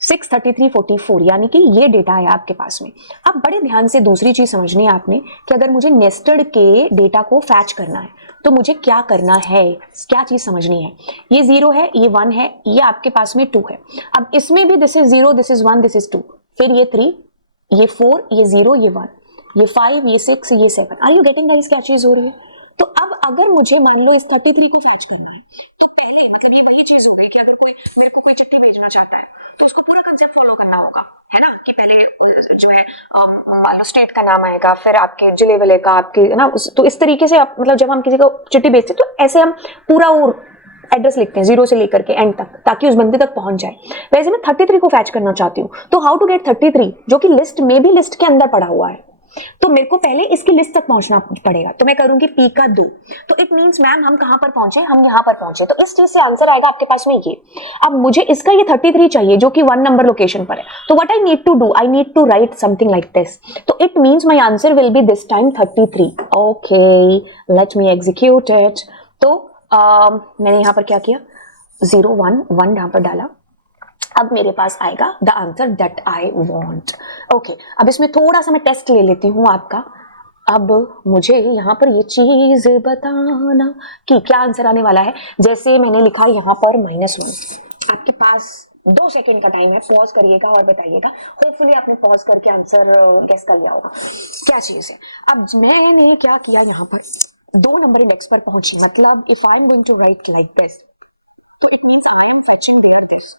6, 33, 44, यानी कि ये डेटा है आपके पास में। अब बड़े ध्यान से दूसरी चीज समझनी है आपने, कि अगर मुझे नेस्टेड के डेटा को फैच करना है, तो मुझे क्या करना है, क्या चीज समझनी है। ये 0 है, ये 1 है, ये आपके पास में 2 है। अब इसमें भी this is 0, this is 1, this is 2, फिर ये 3, ये 4, ये 0, ये 1, ये 5, ये 6, ये 7। आर यू गेटिंग गाइस क्या चीज हो रही है। तो अब अगर मुझे मान लो इस 33 को फैच करना है, तो पहले मतलब ये वही चीज हो गई कि अगर कोई मेरे को कोई चिट्ठी भेजना चाहता है, तो उसको पूरा कंसेप्ट फॉलो करना होगा, है ना, कि पहले जो है मान लो स्टेट का नाम आएगा, फिर आपके जिले वाले का, आपके, है ना, तो इस तरीके से आप मतलब जब हम किसी को चिट्ठी भेजते तो ऐसे हम पूरा वो एड्रेस लिखते हैं 0 से लेकर के एंड तक, ताकि उस बंदे तक पहुंच जाए। वैसे मैं 33 को फैच करना चाहती हूँ, तो हाउ टू गेट 33, जो कि लिस्ट में भी लिस्ट के अंदर पड़ा हुआ है। तो मेरे को पहले इसकी लिस्ट तक पहुंचना पड़ेगा, तो मैं करूंगी p का 2, तो इट मींस मैम हम कहां पर पहुंचे, हम यहां पर पहुंचे, तो इस चीज से आंसर आएगा आपके पास में ये। अब मुझे इसका ये 33 चाहिए जो कि 1 नंबर लोकेशन पर है, तो what I need to do, I need to write something like this, तो it means my answer will be this time 33। Okay, let me execute it. तो मैंने यहां पर क्या किया, 0 1 1 यहां पर डाला, अब मेरे पास आएगा the answer that I want. Okay, अब इसमें थोड़ा सा मैं टेस्ट ले लेती हूँ आपका। अब मुझे यहाँ पर ये चीज बताना कि क्या आंसर आने वाला है। जैसे मैंने लिखा यहाँ पर -1, आपके पास 2 सेकंड का टाइम है, पॉज करिएगा और बताइएगा। होपफुली आपने पॉज करके आंसर गेस कर लिया होगा क्या चीज है। अब मैंने क्या किया, यहाँ पर 2 नंबर इंडेक्स पर पहुंची, मतलब if I am going to write like this, तो it means I am searching there this.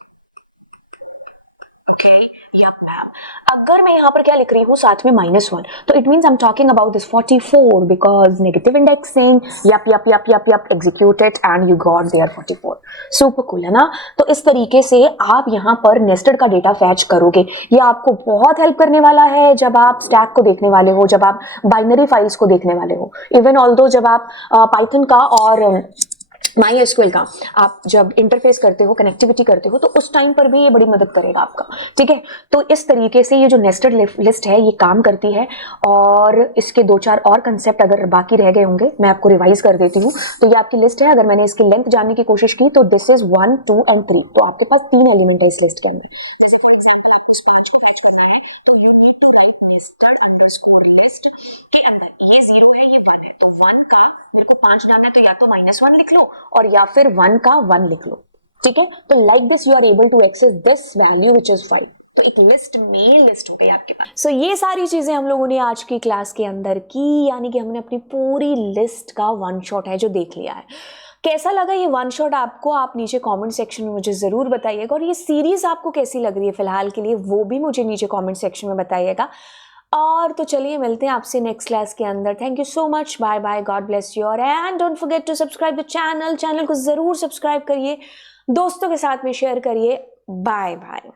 अगर मैं यहाँ पर क्या लिख रही हूँ साथ में -1, तो it means I am talking about this 44 because negative indexing, yup executed and you got there 44। Super cool है ना। तो इस तरीके से आप यहाँ पर नेस्टेड का डेटा फैच करोगे। ये आपको बहुत हेल्प करने वाला है जब आप स्टैक को देखने वाले हो, जब आप बाइनरी फाइल्स को देखने वाले हो, इवन ऑल्दो जब आप पाइथन का और MySQL का आप जब इंटरफेस करते हो, कनेक्टिविटी करते हो, तो उस टाइम पर भी ये बड़ी मदद करेगा आपका। ठीक है, तो इस तरीके से ये जो नेस्टेड लिस्ट है ये काम करती है। और इसके 2-4 और कंसेप्ट अगर बाकी रह गए होंगे मैं आपको रिवाइज कर देती हूँ। तो ये आपकी लिस्ट है, अगर मैंने इसकी लेंथ जानने की कोशिश की तो दिस इज 1 2 एंड 3, तो आपके पास 3 एलिमेंट है इस लिस्ट के अंदर। ये 0 है, ये 1 है, तो 1 का मेरे को 5 डालना है, तो या तो -1 लिख लो और या फिर 1 का 1 लिख लो। ठीक है, तो like this you are able to access this value which is 5। तो एक लिस्ट में लिस्ट हो गई आपके पास। सो ये सारी चीजें हम लोगों ने आज की क्लास के अंदर की, यानी कि हमने अपनी पूरी लिस्ट का 1 शॉट है जो देख लिया है। कैसा लगा ये 1 शॉट आपको, आप नीचे कमेंट सेक्शन में मुझे ज़रूर बताइएगा। और ये सीरीज़ आपको कैसी लग रही है फिलहाल के लिए, वो भी मुझे नीचे कमेंट सेक्शन में बताइएगा। और तो चलिए मिलते हैं आपसे नेक्स्ट क्लास के अंदर। Thank you so much, bye bye, God bless you और and don't forget to subscribe the channel को ज़रूर सब्सक्राइब करिए, दोस्तों के साथ में शेयर करिए। Bye bye.